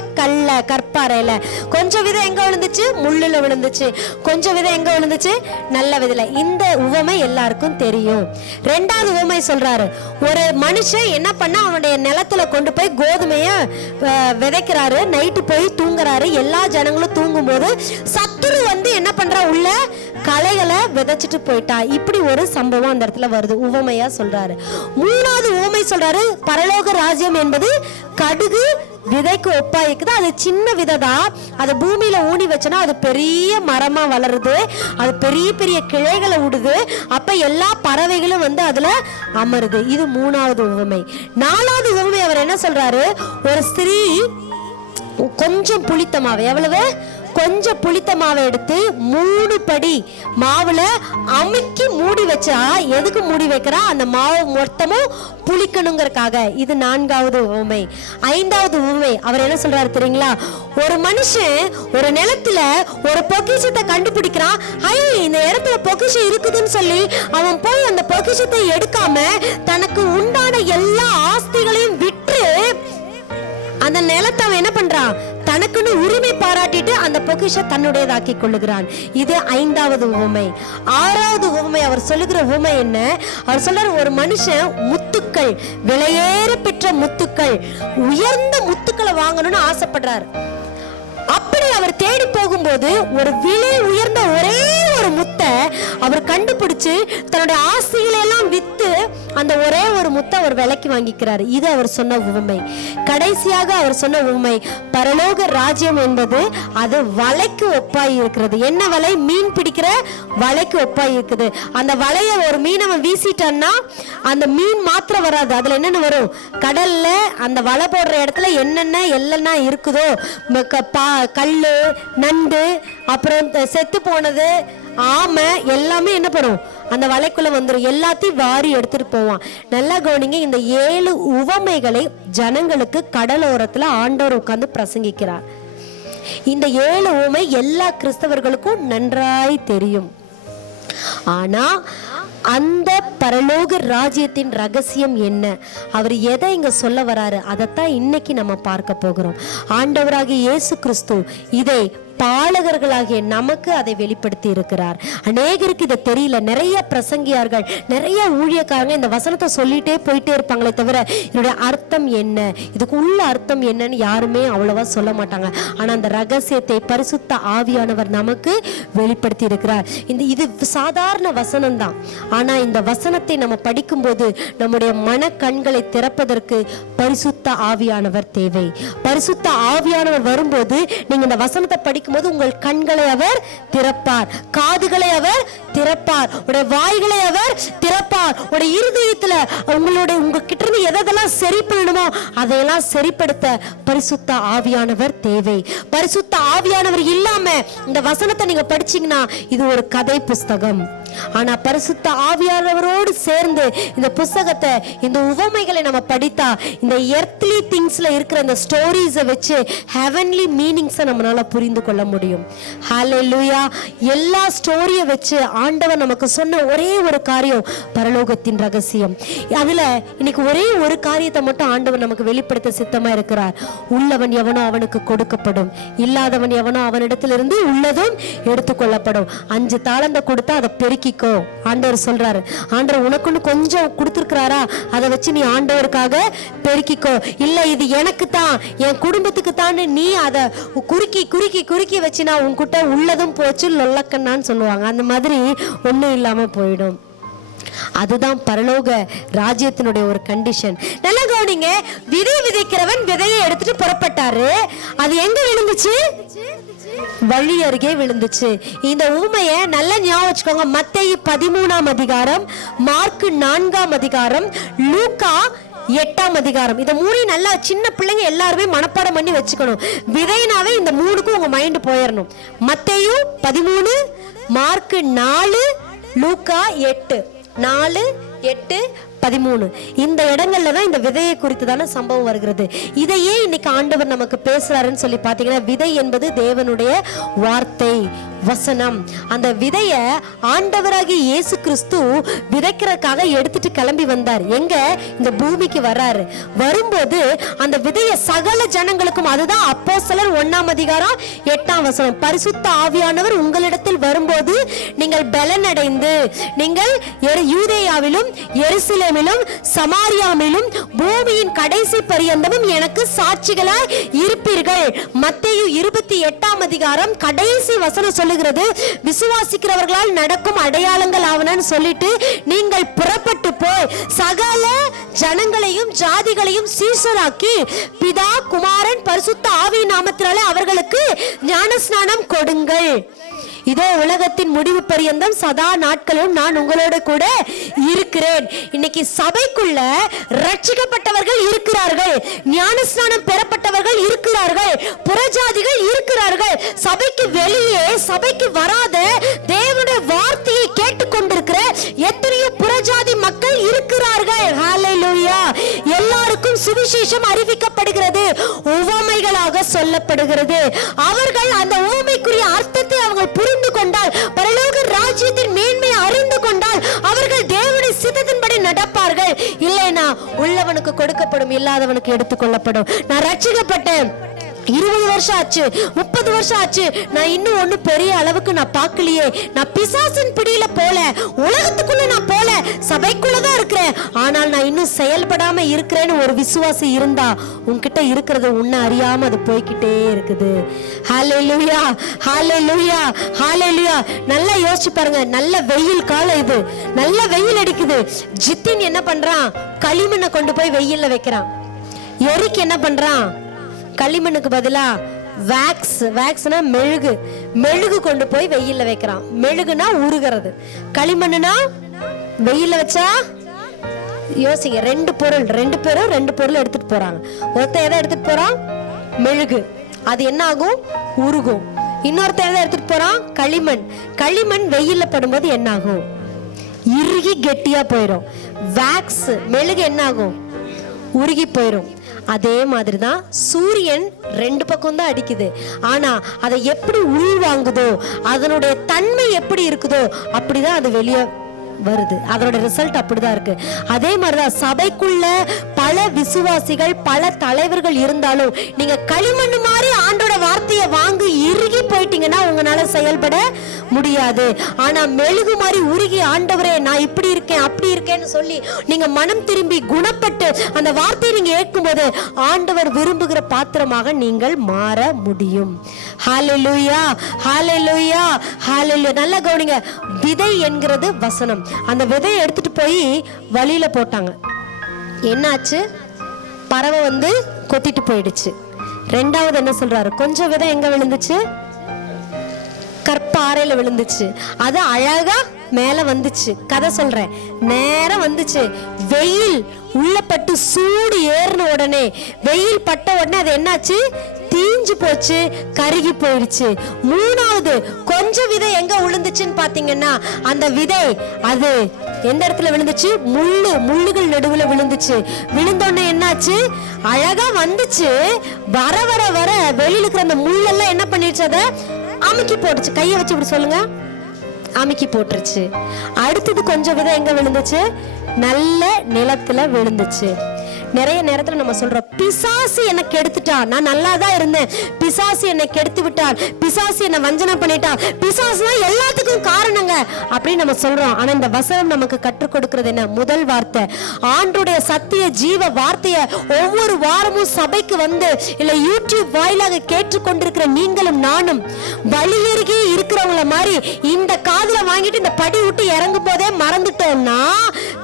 கற்பாறையில. கொஞ்சம் விதை எங்க விழுந்துச்சு? முள்ளுல விழுந்துச்சு. கொஞ்சம் விதை எங்க விழுந்துச்சு? நல்ல விதையில. இந்த உவமை எல்லாருக்கும் தெரியும். 2வது உவமை சொல்றாரு. ஒரு மனுஷன் என்ன பண்ண, அவனுடைய நிலத்துல கொண்டு போய் கோதுமைய விதைக்கிறாரு. நைட்டு போய் தூங்குறாரு. எல்லா ஜனங்களும் தூங்கும் போது சத்துரு வந்து என்ன பண்றா, உள்ள களைகளை விதைச்சிட்டு போயிட்டா. இப்படி ஒரு சம்பவம் அந்த இடத்துல வருது, உவமையா சொல்றாரு. 3வது உவமை சொல்றாரு, பரலோக ராஜ்யம் என்பது கடுகு விதைக்கு ஒப்பா இருக்குது. அது சின்ன விதை தான், அது பூமியில ஊனி வச்சனா அது பெரிய மரமா வளருது, அது பெரிய பெரிய கிளைகளை விடுது. அப்ப எல்லா பறவைகளும் வந்து அதுல அமருது. இது 3வது உவமை. 4வது உவமை அவர் என்ன சொல்றாரு, ஒரு ஸ்திரீ கொஞ்சம் புளித்த மாவு, எவ்வளவு? கொஞ்சம் புளித்த மாவை எடுத்து 3 படி மாவுல அமுக்கி மூடி வச்சா. எதுக்கு மூடி வைக்கிறா? அந்த மாவு மொத்தமும் புளிக்கணுங்கிறதுக்காக. இது 4வது உவமை. 5வது உவமை அவர் என்ன சொல்றாரு தெரியுங்களா? ஒரு மனுஷன் ஒரு நிலத்துல ஒரு பொக்கிஷத்தை கண்டுபிடிக்கிறான். இந்த இடத்துல பொக்கிஷம் இருக்குதுன்னு சொல்லி அவன் போய் அந்த பொக்கிஷத்தை எடுக்காம தனக்கு உண்டான எல்லா ஆஸ்திகளையும் விற்று அந்த நிலத்தை அவன் என்ன பண்றான், தனக்குன்னு உரிமை பாராட்டிட்டு அந்த பொக்கிஷ தன்னுடையதாக்கி கொள்ளுகிறான். இது 5வது உவமை. 6வது உவமை அவர் சொல்லுகிற உவமை என்ன? அவர் சொல்றாரு, ஒரு மனுஷன் முத்துக்கள், விலையேற பெற்ற முத்துக்கள், உயர்ந்த முத்துக்களை வாங்கணும்னு ஆசைப்படுறாரு. அப்படி அவர் தேடி போகும்போது ஒரு விலை உயர்ந்த ஒரே ஒரு முத்தை அவர் கண்டுபிடிச்சு தன்னுடைய ஆசைகளை எல்லாம் வித்து அந்த ஒரே ஒரு முத்தை அவர் விலைக்கு வாங்கிக்கிறார். இது அவர் சொன்ன உவமை. கடைசியாக அவர் சொன்ன உவமை, பரலோக ராஜ்யம் என்பது அது வலைக்கு ஒப்பாய் இருக்கிறது. என்ன வலை? மீன் பிடிக்கிற வலைக்கு ஒப்பாய் இருக்குது. அந்த வலைய ஒரு மீனவன் வீசிட்டான்னா அந்த மீன் மாத்திரம் வராது, அதுல என்னென்ன வரும்? கடல்ல அந்த வலை போடுற இடத்துல என்னென்ன எல்லாம் இருக்குதோ, கல்லு, நண்டு, அப்புறம் செத்து போனது, ஆமை, எல்லாமே என்ன பண்ணும், அந்த வலைக்குள்ள வந்துடும். எல்லாத்தையும் வாரி எடுத்துட்டு போவான். நல்லா கவனிங்க, இந்த 7 உவமைகளை ஜனங்களுக்கு கடலோரத்துல ஆண்டவர் உட்கார்ந்து பிரசங்கிக்கிறார். இந்த 7 உவமை எல்லா கிறிஸ்தவர்களுக்கும் நன்றாய் தெரியும். ஆனா அந்த பரலோக ராஜ்யத்தின் ரகசியம் என்ன, அவர் எதை இங்க சொல்ல வராரு, அதைத்தான் இன்னைக்கு நம்ம பார்க்க போகிறோம். ஆண்டவராகிய இயேசு கிறிஸ்து இதை பாலகர்களாகிய நமக்கு அதை வெளிப்படுத்தி இருக்கிறார். அநேகருக்கு இதை தெரியல. நிறைய பிரசங்கியார்கள், நிறைய ஊழியக்காரங்க இந்த வசனத்தை சொல்லிட்டே போயிட்டே இருப்பாங்களே தவிர இதனுடைய அர்த்தம் என்ன, இதுக்கு உள்ள அர்த்தம் என்னன்னு யாருமே அவ்வளவா சொல்ல மாட்டாங்க. ஆனா அந்த ரகசியத்தை பரிசுத்த ஆவியானவர் நமக்கு வெளிப்படுத்தி இருக்கிறார். இது சாதாரண வசனம் தான். ஆனா இந்த வசனத்தை நம்ம படிக்கும்போது நம்முடைய மன கண்களை திறப்பதற்கு பரிசுத்த ஆவியானவர் தேவை. பரிசுத்த ஆவியானவர் வரும்போது நீங்க இந்த வசனத்தை படிக்கும்போது உங்கள் கண்களை அவர் திறப்பார், காதுகளை அவர் திறப்பார், உடைய வாய்களை அவர் திறப்பார். உடைய இருதயத்துல உங்க கிட்ட இருந்து எதெல்லாம் சரி பண்ணணுமோ அதையெல்லாம் சரிப்படுத்த பரிசுத்த ஆவியானவர் தேவை. பரிசுத்த ஆவியானவர் இல்லாம இந்த வசனத்தை நீங்க படிச்சீங்கன்னா இது ஒரு கதை புஸ்தகம். ஆனா பரிசுத்த ஆவியானவரோடு சேர்ந்து இந்த புத்தகத்தை, இந்த உவமைகளை நம்ம படித்தா இந்த எர்த்லி திங்ஸ்ல இருக்கிற இந்த ஸ்டோரிஸை வச்சு ஹெவன்லி மீனிங்ஸை நம்மளால புரிந்து கொள்ள முடியும். ஹல்லேலூயா. எல்லா ஸ்டோரியை வச்சு ஆண்டவர் நமக்கு சொன்ன ஒரே ஒரு காரியம் பரலோகத்தின் ரகசியம். அதுல இன்னைக்கு ஒரே ஒரு காரியத்தை மட்டும் ஆண்டவர் நமக்கு வெளிப்படுத்த சித்தமா இருக்கிறார். உள்ளவன் எவனோ அவனுக்கு கொடுக்கப்படும், இல்லாதவன் எவனோ அவனிடத்திலிருந்து உள்ளதும் எடுத்துக்கொள்ளப்படும். 5 தாளந்தை கொடுத்தா அதை பெருக்கிக்கோ ஆண்டவர் சொல்றாரு. ஆண்டவர் உனக்குன்னு கொஞ்சம் கொடுத்திருக்கிறாரா, அதை வச்சு நீ ஆண்டவருக்காக பெருக்கிக்கோ. இல்ல இது எனக்கு தான், என் குடும்பத்துக்கு தான், நீ அதை குறுக்கி குறுக்கி குறுக்கி வச்சுனா உன்கிட்ட உள்ளதும் போச்சு லொல்லக்கண்ணான்னு சொல்லுவாங்க. அந்த மாதிரி ஒண்ணும் இல்லாம போயிடும். அதுதான் பரலோக ராஜ்யத்தினுடைய ஒரு கண்டிஷன். நல்லா கவனிங்க, விதை விதைக்கிறவன் விதையை எடுத்துட்டு புறப்பட்டாரு. அது எங்க விழுந்துச்சு? வழி அருகே விழுந்துச்சு. இந்த ஊமையை நல்லா ஞாபகம் வச்சுக்கோங்க. மத்தேயு 13ஆம் அதிகாரம், மார்க்கு 4ஆம் அதிகாரம், லூக்கா 8ஆம் அதிகாரம். இந்த மூணையும் நல்லா சின்ன பிள்ளைங்க எல்லாருமே மனப்பாடம் பண்ணி வச்சுக்கணும். விதைனாவே இந்த மூணுக்கும் உங்க மைண்ட் போயிடணும். மத்தேயு 13, மார்க்கு 4, லூக்கா 8. 4, 8, 13 இந்த இடங்கள்ல தான் இந்த விதையை குறித்துதான சம்பவம் வருகிறது. இதையே இன்னைக்கு ஆண்டவர் நமக்கு பேசுறாருன்னு சொல்லி பாத்தீங்கன்னா, விதை என்பது தேவனுடைய வார்த்தை, வசனம். அந்த விதைய ஆண்டவராகிய இயேசு கிறிஸ்து விதைக்கிறதுக்காக எடுத்துட்டு கிளம்பி வந்தார். எங்க? இந்த பூமிக்கு வர்றாரு. வரும்போது அந்த விதைய சகல ஜனங்களுக்கும், அதுதான் அப்போஸ்தலர் 1ஆம் அதிகாரம் 8ஆம் வசனம், பரிசுத்த ஆவியானவர் உங்களிடத்தில் வரும்போது நீங்கள் பலனடைந்து நீங்கள் யூதேயாவிலும் எருசலேமிலும் சமாரியாவிலும் பூமியின் கடைசி பரியந்தமும் எனக்கு சாட்சிகளாய் இருப்பீர்கள். மத்தேயு 28ஆம் அதிகாரம் கடைசி வசனம் சொல்லுகிறது, விசுவாசிக்கிறவர்களால் நடக்கும் அடையாளங்கள் ஆவனன்னு சொல்லிட்டு, நீங்கள் புறப்பட்டு போய் சகல ஜனங்களையும் ஜாதிகளையும் சீஷராக்கி பிதா குமாரன் பரிசுத்த ஆவியின் நாமத்தினாலே அவர்களுக்கு ஞானஸ்நானம் கொடுங்கள். இதோ உலகத்தின் முடிவு பரியந்தம் சதா நாட்களும் நான் உங்களோட கூட இருக்கிறேன். இன்னைக்கு சபைக்குள்ள ரட்சிக்கப்பட்டவர்கள் இருக்கிறார்கள், ஞானஸ்நானம் பெறப்பட்டவர்கள் இருக்கிறார்கள், புறஜாதிகள் இருக்கிறார்கள். சபைக்கு வெளியே, சபைக்கு வராத தேவனுடைய வார்த்தையை கேட்டுக்கொண்டிருக்கிற எத்தனையோ புறஜாதி மக்கள் இருக்கிறார்கள். ஹல்லேலூயா. எல்லாருக்கும் சுவிசேஷம் அறிவிக்கப்படுகிறது, உவமைகளாக சொல்லப்படுகிறது. அவர்கள் அந்த உவமைக்குரிய அர்த்தத்தை அவங்க புரிந்து கொண்டால், பரலோக ராஜ்யத்தின் மேன்மையை அறிந்து கொண்டால், அவர்கள் தேவனுடைய சித்தத்தின்படி நடப்பார்கள். இல்லைனா உள்ளவனுக்கு கொடுக்கப்படும், இல்லாதவனுக்கு எடுத்துக்கொள்ளப்படும். நான் ரட்சிக்கப்பட்டேன், 20 வருஷம் ஆச்சு, 30 வருஷம் ஆச்சு, நான் இன்னும் ஒண்ணு பெரிய அளவுக்கு நான் பார்க்கலையே, நான் பிசாசின் பிடியில போல, உலகத்துக்குள்ள நான் போல, சபைக்குள்ளதான் இருக்கிறேன், ஆனால் நான் இன்னும் செயல்படாம இருக்கிறேன்னு ஒரு விசுவாசி இருந்தா, உன்கிட்ட இருக்கிறது உன்னை அறியாம அது போய்கிட்டே இருக்குது. ஹல்லேலூயா, ஹல்லேலூயா, ஹல்லேலூயா. நல்லா யோசிச்சு பாருங்க. நல்ல வெயில் காலம் இது, நல்ல வெயில் அடிக்குது. ஜித்தின் என்ன பண்றான்? களிமண்ணை கொண்டு போய் வெயில்ல வைக்கிறான். எரிக் என்ன பண்றான்? களிமண்ணுக்கு பதிலா வேக்ஸ்னா மெழுகு கொண்டு போய் வெயில்ல வைக்கிறான். மெழுகுனா உருகிறது, களிமண்ணுனா வெயில்ல வச்சா. யோசிங்க, ரெண்டு பேரும் ரெண்டு பொருள் எடுத்துட்டு போறாங்க. ஒருத்தன் எதை எடுத்துட்டு போறான்? மெழுகு. அது என்ன ஆகும்? உருகும். இன்னொருத்தன் எதை எடுத்துட்டு போறான்? களிமண் வெயில்ல படும்போது என்ன ஆகும்? இறுகி கெட்டியா போயிடும். வேக்ஸ் மெழுகு என்ன ஆகும்? உருகி போயிடும். அதே மாதிரி தான் சூரியன் ரெண்டு பக்கம் தான் அடிக்குது, ஆனா அதை எப்படி உள் வாங்குதோ, அதனுடைய தன்மை எப்படி இருக்குதோ அப்படிதான் அது வெளியே வருது. அதோட ரிசல்ட் அப்படிதான் இருக்கு. அதே மாதிரிதான் சபைக்குள்ள பல விசுவாசிகள், பல தலைவர்கள் இருந்தாலும் நீங்க களிமண் மாதிரி ஆண்டோட வார்த்தையை வாங்கி இறுகி போயிட்டீங்கன்னா உங்களால செயல்பட முடியாது. ஆனா மெழுகு மாதிரி உருகி, ஆண்டவரே நான் இப்படி இருக்கேன் அப்படி இருக்கேன்னு சொல்லி நீங்க மனம் திரும்பி குணப்பட்டு அந்த வார்த்தையை நீங்க ஏற்கும்போது ஆண்டவர் விரும்புகிற பாத்திரமாக நீங்கள் மாற முடியும். ஹல்லேலூயா, ஹல்லேலூயா, ஹல்லேலூயா. நல்லா கவனிங்க. விதை என்கிறது வசனம். அந்த விதையை எடுத்துட்டு போய் வழியில போட்டாங்க. என்னாச்சு? பறவை வந்து கொத்திட்டு போயிடுச்சு. ரெண்டாவது என்ன சொல்றாரு? கொஞ்சம் விதை எங்க விழுந்துச்சு? கற்பாறையில விழுந்துச்சு. அது அழகா மேல வந்துச்சு. கதை சொல்றேன், நேரம் வந்துச்சு. வெயில் உள்ளப்பட்டு சூடு ஏறின உடனே, வெயில் பட்ட உடனே அது என்னாச்சு? தீஞ்சு போச்சு, கருகி போயிடுச்சு. மூணாவது கொஞ்சம் விதை எங்க விழுந்துச்சுன்னு பாத்தீங்கன்னா, அந்த விதை அது எந்த இடத்துல விழுந்துச்சு? முள்ளுகள் நடுவுல விழுந்துச்சு. விழுந்தோடனே என்னாச்சு? அழகா வந்துச்சு. வர வர வர வெளியில இருக்கிற அந்த முள்ளெல்லாம் என்ன பண்ணிடுச்சு? அதை அமுக்கி போட்டுச்சு. கையை வச்சு இப்படி சொல்லுங்க, அமுக்கி போட்டுருச்சு. அடுத்தது கொஞ்சம் விதை எங்க விழுந்துச்சு? நல்ல நிலத்துல விழுந்துச்சு. நிறைய நேரத்துல நம்ம சொல்றோம், பிசாசு என்னை கெடுத்துட்டான், நான் நல்லா தான் இருந்தேன், பிசாசு என்னை கெடுத்து விட்டான், பிசாசு என்னை வஞ்சனை பண்ணிட்டான், பிசாசு தான் எல்லாத்துக்கும் காரணங்க அப்படின்னு நம்ம சொல்றோம். ஆனா இந்த வசனம் நமக்கு கற்றுக் கொடுக்கிறது என்ன? முதல் வார்த்தை, ஆண்டோடைய சத்திய ஜீவ வார்த்தைய ஒவ்வொரு வாரமும் சபைக்கு வந்து இல்ல யூடியூப் வாயிலாக கேட்டுக்கொண்டிருக்கிற நீங்களும் நானும் வழியருகே இருக்கிறவங்கள மாதிரி இந்த காதுல வாங்கிட்டு இந்த படி விட்டு இறங்கும் போதே மறந்துட்டோம்னா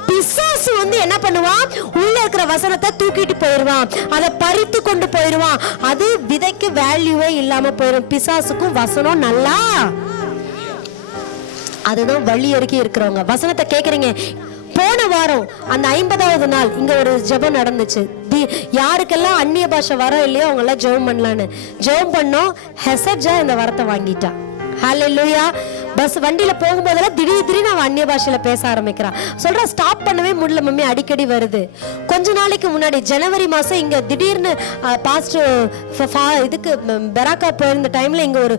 பிசாசு என்ன பண்ணுவான், உள்ள இருக்கிற வசனத்தை தூக்கிட்டு போயிடுவான், அதை பறித்து கொண்டு போயிடுவான். அது விதைக்கு வேல்யூவே இல்லாம போயிடும். பிசாசுக்கும் வசனம் நல்லா, அதுதான் வழி அறிக்கை இருக்கிறவங்க. வசனத்தை கேட்குறீங்க. போன வாரம் அந்த 50வது நாள் இங்க ஒரு ஜெபம் நடந்துச்சு. யாருக்கெல்லாம் அந்நிய பாஷை வர இல்லையோ அவங்க எல்லாம் ஜெபம் பண்ணலான்னு ஜெபம் பண்ணோம். ஹெசர்ஜா இந்த வரத்தை வாங்கிட்டா. ஹல்லேலூயா. பஸ் வண்டியில போகும்போதெல்லாம் திடீர்னு அவன் அந்நிய பாஷையில பேச ஆரம்பிக்கிறான். சொல்ற ஸ்டாப் பண்ணவே முடியல மம்மி, அடிக்கடி வருது. கொஞ்ச நாளைக்கு முன்னாடி ஜனவரி மாசம் இங்க திடீர்னு பாஸ்டர் இதுக்கு பெராக்கா போயிருந்த டைம்ல இங்க ஒரு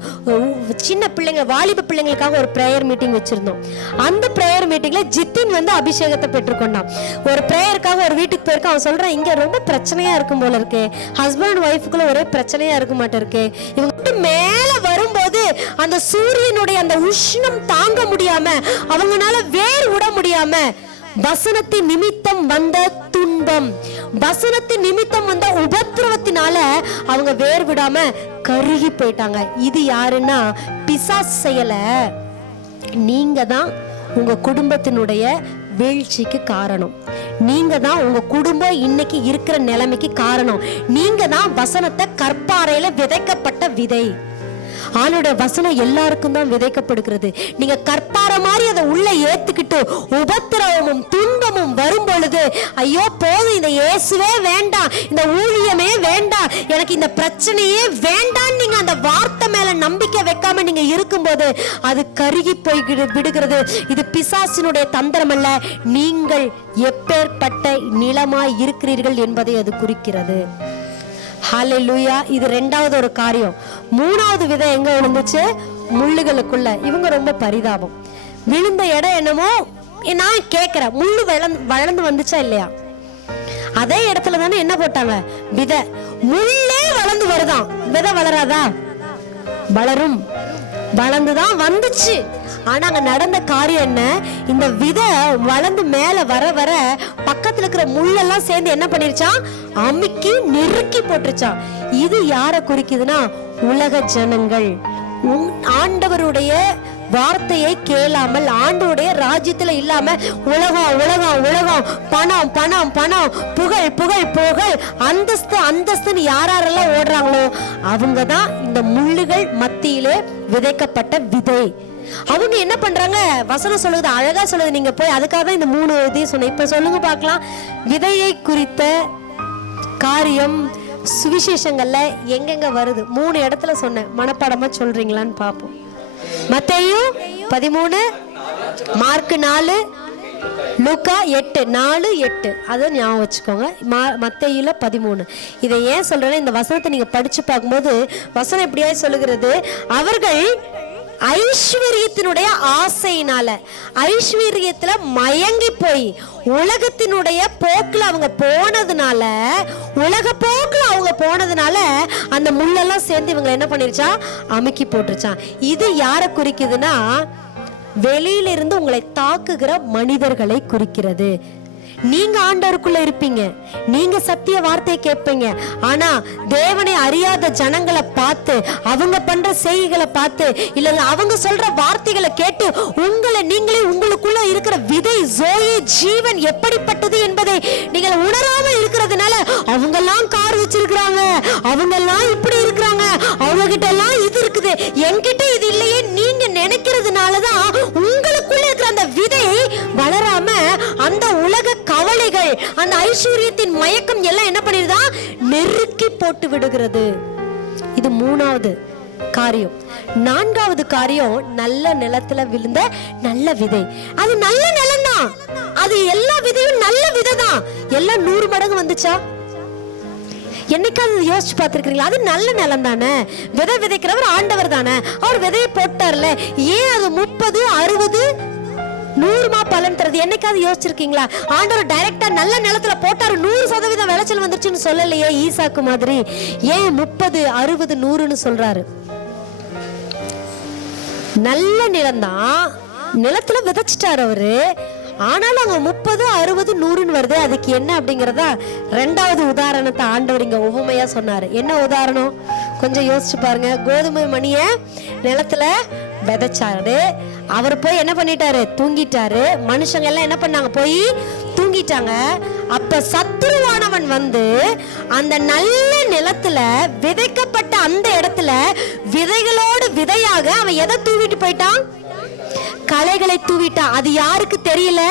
சின்ன பிள்ளைங்க, வாலிப பிள்ளைங்களுக்காக ஒரு பிரேயர் மீட்டிங் வச்சிருந்தோம். அந்த பிரேயர் மீட்டிங்ல ஜித்தின் அபிஷேகத்தை பெற்றுக்கொண்டான். ஒரு பிரேயருக்காக ஒரு வீட்டுக்கு போயிருக்கான். அவன் சொல்றான், இங்க ரொம்ப பிரச்சனையா இருக்கும் போல இருக்கு, ஹஸ்பண்ட் அண்ட் ஒய்ஃபுக்குள்ள ஒரே பிரச்சனையா இருக்க மாட்டிருக்கு. இவங்க மேல வரும்போது அந்த சூரியனுடைய அந்த உஷ்ணம் தாங்க முடியாம, அவங்களால வேர் விட முடியாம, வசனத்தின் நிமித்தம் வந்த துன்பம், வசனத்தின் நிமித்தம் வந்த உபத்திரவத்தினால அவங்க வேர் விடாம கருகி போயிட்டாங்க. இது யாருன்னா பிசாசு செய்யல, நீங்க தான் உங்க குடும்பத்தினுடைய வீழ்ச்சிக்கு காரணம். நீங்க தான் உங்க குடும்பம் இன்னைக்கு இருக்கிற நிலைமைக்கு காரணம். நீங்க தான் வசனத்தை கற்பாறையில விதைக்கப்பட்ட விதை. ஆளுடைய வசனம் எல்லாருக்கும் தான் விதைக்கப்படுகிறது. நீங்க கற்பார மாதிரி அதை உள்ள ஏத்துக்கிட்டு உபத்திரவமும் துன்பமும் வரும் பொழுது, ஐயோ போதும், இந்த இயேசுவே வேண்டாம், இந்த ஊழியமே வேண்டாம், எனக்கு இந்த பிரச்சனையே வேண்டாம், நீங்க அந்த வார்த்தை மேல நம்பிக்கை வைக்காம நீங்க இருக்கும்போது அது கருகி போய் விடுகிறது. இது பிசாசினுடைய தந்திரம் அல்ல, நீங்கள் எப்பேற்பட்ட நிலமாய் இருக்கிறீர்கள் என்பதை அது குறிக்கிறது. ஹல்லேலூயா. இது ரெண்டாவது ஒரு காரியம். மூணாவது விதை எங்க விழுந்துச்சு? முள்ளுகளுக்குள்ள. இவங்க ரொம்ப பரிதாபம். விழுந்த இடம் என்னமோ, நான் கேட்கிறேன், முள்ளு வளர்ந்து வந்துச்சா இல்லையா? அதே இடத்துல தானே என்ன போட்டாங்க? விதை. முள்ளே வளர்ந்து வருதான், விதை வளராதா? வளரும். வளர்ந்துதான் வந்துச்சு. ஆனா அங்க நடந்த காரியம் என்ன? இந்த விதை வளர்ந்து மேல வர வர பக்கத்துல இருக்கிற முள்ளெல்லாம் சேர்ந்து என்ன பண்ணிருச்சான்? அமுக்கி நெருக்கி போட்டுருச்சான். இது யாரை குறிக்குதுன்னா உலக ஜனங்கள். ஆண்டவருடைய வார்த்தையை கேளாமல், ஆண்டவருடைய ராஜ்யத்துல இல்லாம உலகம் உலகம் உலகம், பணம் பணம் பணம், புகழ் புகழ் புகழ், அந்தஸ்து அந்தஸ்துன்னு யாரெல்லாம் ஓடுறாங்களோ அவங்கதான் இந்த முள்ளுகள் மத்தியிலே விதைக்கப்பட்ட விதை. அவங்க என்ன பண்றாங்க? வசனம் சொல்லுது, அழகா சொல்லுது. நீங்க போய் அதுக்காக தான் இந்த 3 இதையும் சொன்னேன். இப்ப சொல்லுங்க பார்க்கலாம், விதையை குறித்த காரியம் சுவிசேஷங்கள்ல எங்கெங்க வருது? 3 இடத்துல சொன்னேன். மனப்பாடமா சொல்றீங்களான்னு பார்ப்போம். மத்தேயு 13, மார்க் 4, லூக்கா 8, 4, 8. அதை ஞாபகம் வச்சுக்கோங்க. மத்தேயுல 13. இதை ஏன் சொல்றேன்னா, இந்த வசனத்தை நீங்க படிச்சு பார்க்கும்போது வசனம் எப்படியா சொல்லுகிறது? அவர்கள் ஐஸ்வர்யத்தினுடைய ஆசையினால, ஐஸ்வர்யத்துல மயங்கி போய் உலகத்தினுடைய போக்குல அவங்க போனதுனால, உலக போக்குல அவங்க போனதுனால அந்த முள்ளெல்லாம் சேர்ந்து இவங்க என்ன பண்ணிருச்சா? அமுக்கி போட்டுருச்சான். இது யாரை குறிக்குதுன்னா வெளியிலிருந்து உங்களை தாக்குகிற மனிதர்களை குறிக்கிறது. நீங்க ஆண்டவருக்குள்ள இருப்பீங்க, நீங்க சத்திய வார்த்தையை கேட்பீங்க. ஆனா தேவனை அறியாத ஜனங்களை பார்த்து, அவங்க பண்ற செய்கைகளை பார்த்து, இல்ல அவங்க சொல்ற வார்த்தைகளை கேட்டு உங்களை நீங்களே உங்களுக்குள்ள இருக்கிற விதை ஜோயே ஜீவன் எப்படிப்பட்டது என்பதை நீங்கள் உணராம இருக்கிறதுனால, அவங்க எல்லாம் கார் வச்சிருக்கிறாங்க, அவங்க எல்லாம் இப்படி இருக்கிறாங்க, அவங்க கிட்ட எல்லாம் இது இருக்குது, என்கிட்ட இது இல்லையே நீங்க நினைக்கிறதுனாலதான் உங்களுக்குள்ள இருக்கிற அந்த விதை வளராம அந்த உலக கவலைகள், அந்த ஐஸ்வர்யத்தின் மயக்கம் எல்லாம் என்ன பண்ணிருதா? நெருக்கி போட்டு விடுகிறது. இது 3வது காரியம். 4வது காரியம், நல்ல நிலத்துல விழுந்த நல்ல விதை. அது நல்ல நிலம் தான், அது எல்லா விதையும் நல்ல விதை தான். எல்லாம் 100 மடங்கு வந்துச்சா? என்னைக்காவது யோசிச்சு பார்த்திருக்கீங்களா? அது நல்ல நிலம் தானே, விதை விதைக்கிறவர் ஆண்டவர் தானே, அவர் விதையை போட்டார்ல. ஏன் அது 30, 60, 100 பலன் தருது? என்னைக்காவது யோசிச்சிருக்கீங்களா? ஆண்டவர் டைரக்டா நல்ல நிலத்துல போட்டாரு, 100% விளைச்சல் வந்துருச்சுன்னு சொல்லலையே ஈசாக்கு மாதிரி. ஏன் 30, 60, 100ன்னு சொல்றாரு? நல்ல நிலம்தான், நிலத்துல விதைச்சிட்டாரு அவரு. ஆனாலும் அங்க 30, 60, 100ன்னு வருது. அதுக்கு என்ன அப்படிங்கறதா 2வது உதாரணத்தை ஆண்டவர் இங்க உவமையா சொன்னாரு. என்ன உதாரணம்? கொஞ்சம் யோசிச்சு பாருங்க. கோதுமை மணியை நிலத்துல விதைச்சாரு, அவர் போய் என்ன பண்ணிட்டாரு, தூங்கிட்டாரு. மனுஷங்க எல்லாம் என்ன பண்ணாங்க, போய் தூங்கிட்டாங்க. அப்ப சத்துருவானவன் வந்து அந்த நல்ல நிலத்துல விதைக்கப்பட்ட அந்த இடத்துல விதைகளோடு விதையாக அவன் எதை தூவிட்டு போயிட்டான், களைகளை தூவிட்டான். அது யாருக்கு தெரியல,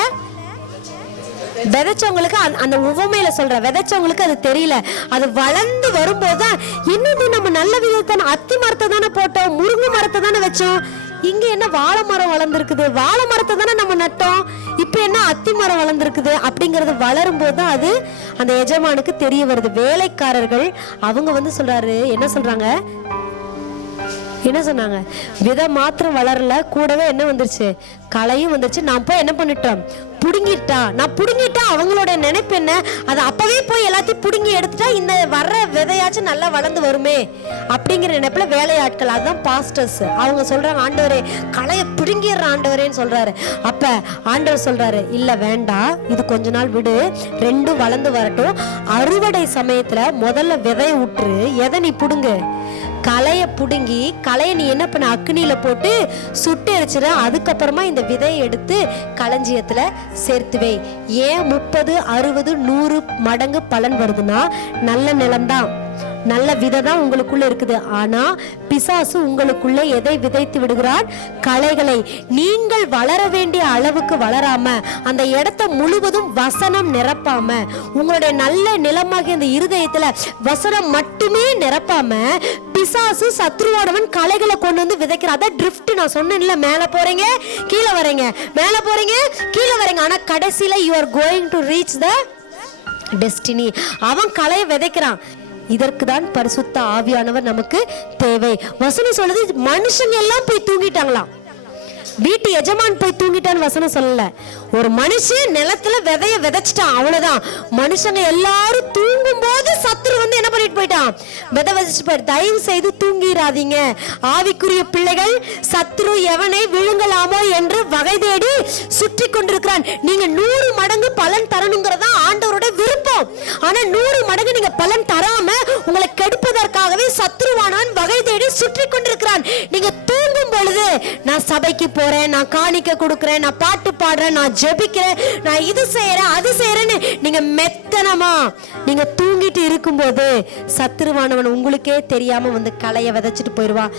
விதைச்சவங்களுக்கு. அந்த உவமையில சொல்ற விதைச்சவங்களுக்கு அது தெரியல. அது வளர்ந்து வரும்போதுதான், என்னது நம்ம நல்ல விதத்தான அத்தி மரத்தை தானே போட்டோம், முருங்கை மரத்தை தானே வச்சோம், இங்க என்ன வாழை மரம் வளர்ந்துருக்குது, வாழை மரத்தை தானே நம்ம நட்டோம், இப்ப என்ன அத்தி மரம் வளர்ந்துருக்குது அப்படிங்கறது வளரும் போதுதான் அது அந்த எஜமானுக்கு தெரிய வருது. வேலைக்காரர்கள் அவங்க வந்து சொல்றாரு, என்ன சொல்றாங்க, என்ன சொன்னாங்க, விதை மாத்திரம் வளரல, கூடவே என்ன வந்துருச்சு, களையும் வந்துருச்சு. நான் போய் என்ன பண்ணிட்டோம், நான் புடுங்கிட்டா அவங்களோட நினைப்பு என்ன, அது அப்பவே போய் எல்லாத்தையும் புடுங்கி எடுத்துட்டா இந்த வர்ற விதையாச்சும் நல்லா வளர்ந்து வருமே அப்படிங்கிற நினைப்புல வேலையாட்கள், அதுதான் பாஸ்டர்ஸ், அவங்க சொல்றாங்க, ஆண்டவரே களையை பிடுங்கிடுற ஆண்டவரேன்னு சொல்றாரு. அப்ப ஆண்டவர் சொல்றாரு, இல்ல வேண்டாம், இது கொஞ்ச நாள் விடு, ரெண்டும் வளர்ந்து வரட்டும், அறுவடை சமயத்துல முதல்ல விதைய விட்டுரு, எதை நீ புடுங்கு, களைய புடுங்கி, களைய நீ என்ன பண்ண, அக்னியில போட்டு சுட்டு எரிச்சிட, அதுக்கப்புறமா இந்த விதையை எடுத்து களஞ்சியத்துல சேர்த்துவே. ஏன் 30, 60, 100 மடங்கு பலன் வருதுன்னா, நல்ல நிலம்தான், நல்ல விதை தான் உங்களுக்குள்ள இருக்குது. ஆனா பிசாசு உங்களுக்குள்ள எதை விதைத்து விடுகிறான், களைகளை. நீங்கள் வளர வேண்டிய அளவுக்கு வளராம, அந்த இடத்தை முழுவதும் வசனம் நிரப்பாம, உங்களுடைய நல்ல நிலமாகிய அந்த இருதயத்துல வசனம் மட்டுமே நிரப்பாம, பிசாசு சத்ருவானவன் களைகளை கொண்டு வந்து விதைக்கிறான். அதான் ட்ரிஃப்ட். நான் சொன்னேன்ல, மேல போறீங்க கீழே வரீங்க, மேல போறீங்க கீழே வரீங்க, ஆனா கடைசியில you are going to reach the destiny. அவன் களையை விதைக்கிறான். இதற்கு தான் பரிசுத்த ஆவியானவர் நமக்கு தேவை. வசனம் சொல்லுது, மனுஷங்க எல்லாம் போய் தூங்கிட்டாங்களாம், வீட்டு எஜமான் போய் தூங்கிட்டான்னு வசனம் சொல்லல. ஒரு மனுஷன் நிலத்துல விதைய விதைச்சிட்டான், அவ்வளவுதான். மனுஷங்க எல்லாரும் தூங்கும் போது சத்துரு வந்து என்ன பண்ணிட்டு போயிட்டான், விதை விதைச்சிட்டு போயிட்டு. தயவு செய்து தூங்கிடாதீங்க ஆவிக்குரிய பிள்ளைகள். சத்துரு எவனை விழுங்கலாமோ என்று வகை தேடி சுற்றி கொண்டிருக்கிறான். நீங்க 100 மடங்கு பலன் தரணுங்கிறதா ஆண்டவரோட விருப்பம். ஆனா 100 மடங்கு நீங்க பலன் தராம உங்களை கெடுப்பதற்காகவே சத்துருவானவன் வகை தேடி சுற்றி கொண்டிருக்கிறான். நீங்க தூங்கும் பொழுது, நான் சபைக்கு போறேன், நான் காணிக்க கொடுக்கிறேன், நான் பாட்டு பாடுறேன், நான் ஜெபிக்கிறேன், நான் இது செய்யறேன் அது செய்யறேன்னு நீங்க மெத்தனமா நீங்க தூங்கிட்டு இருக்கும்போது சத்துருவானவன் உங்களுக்கே தெரியாம வந்து களைய விதைச்சிட்டு போயிடுவான்.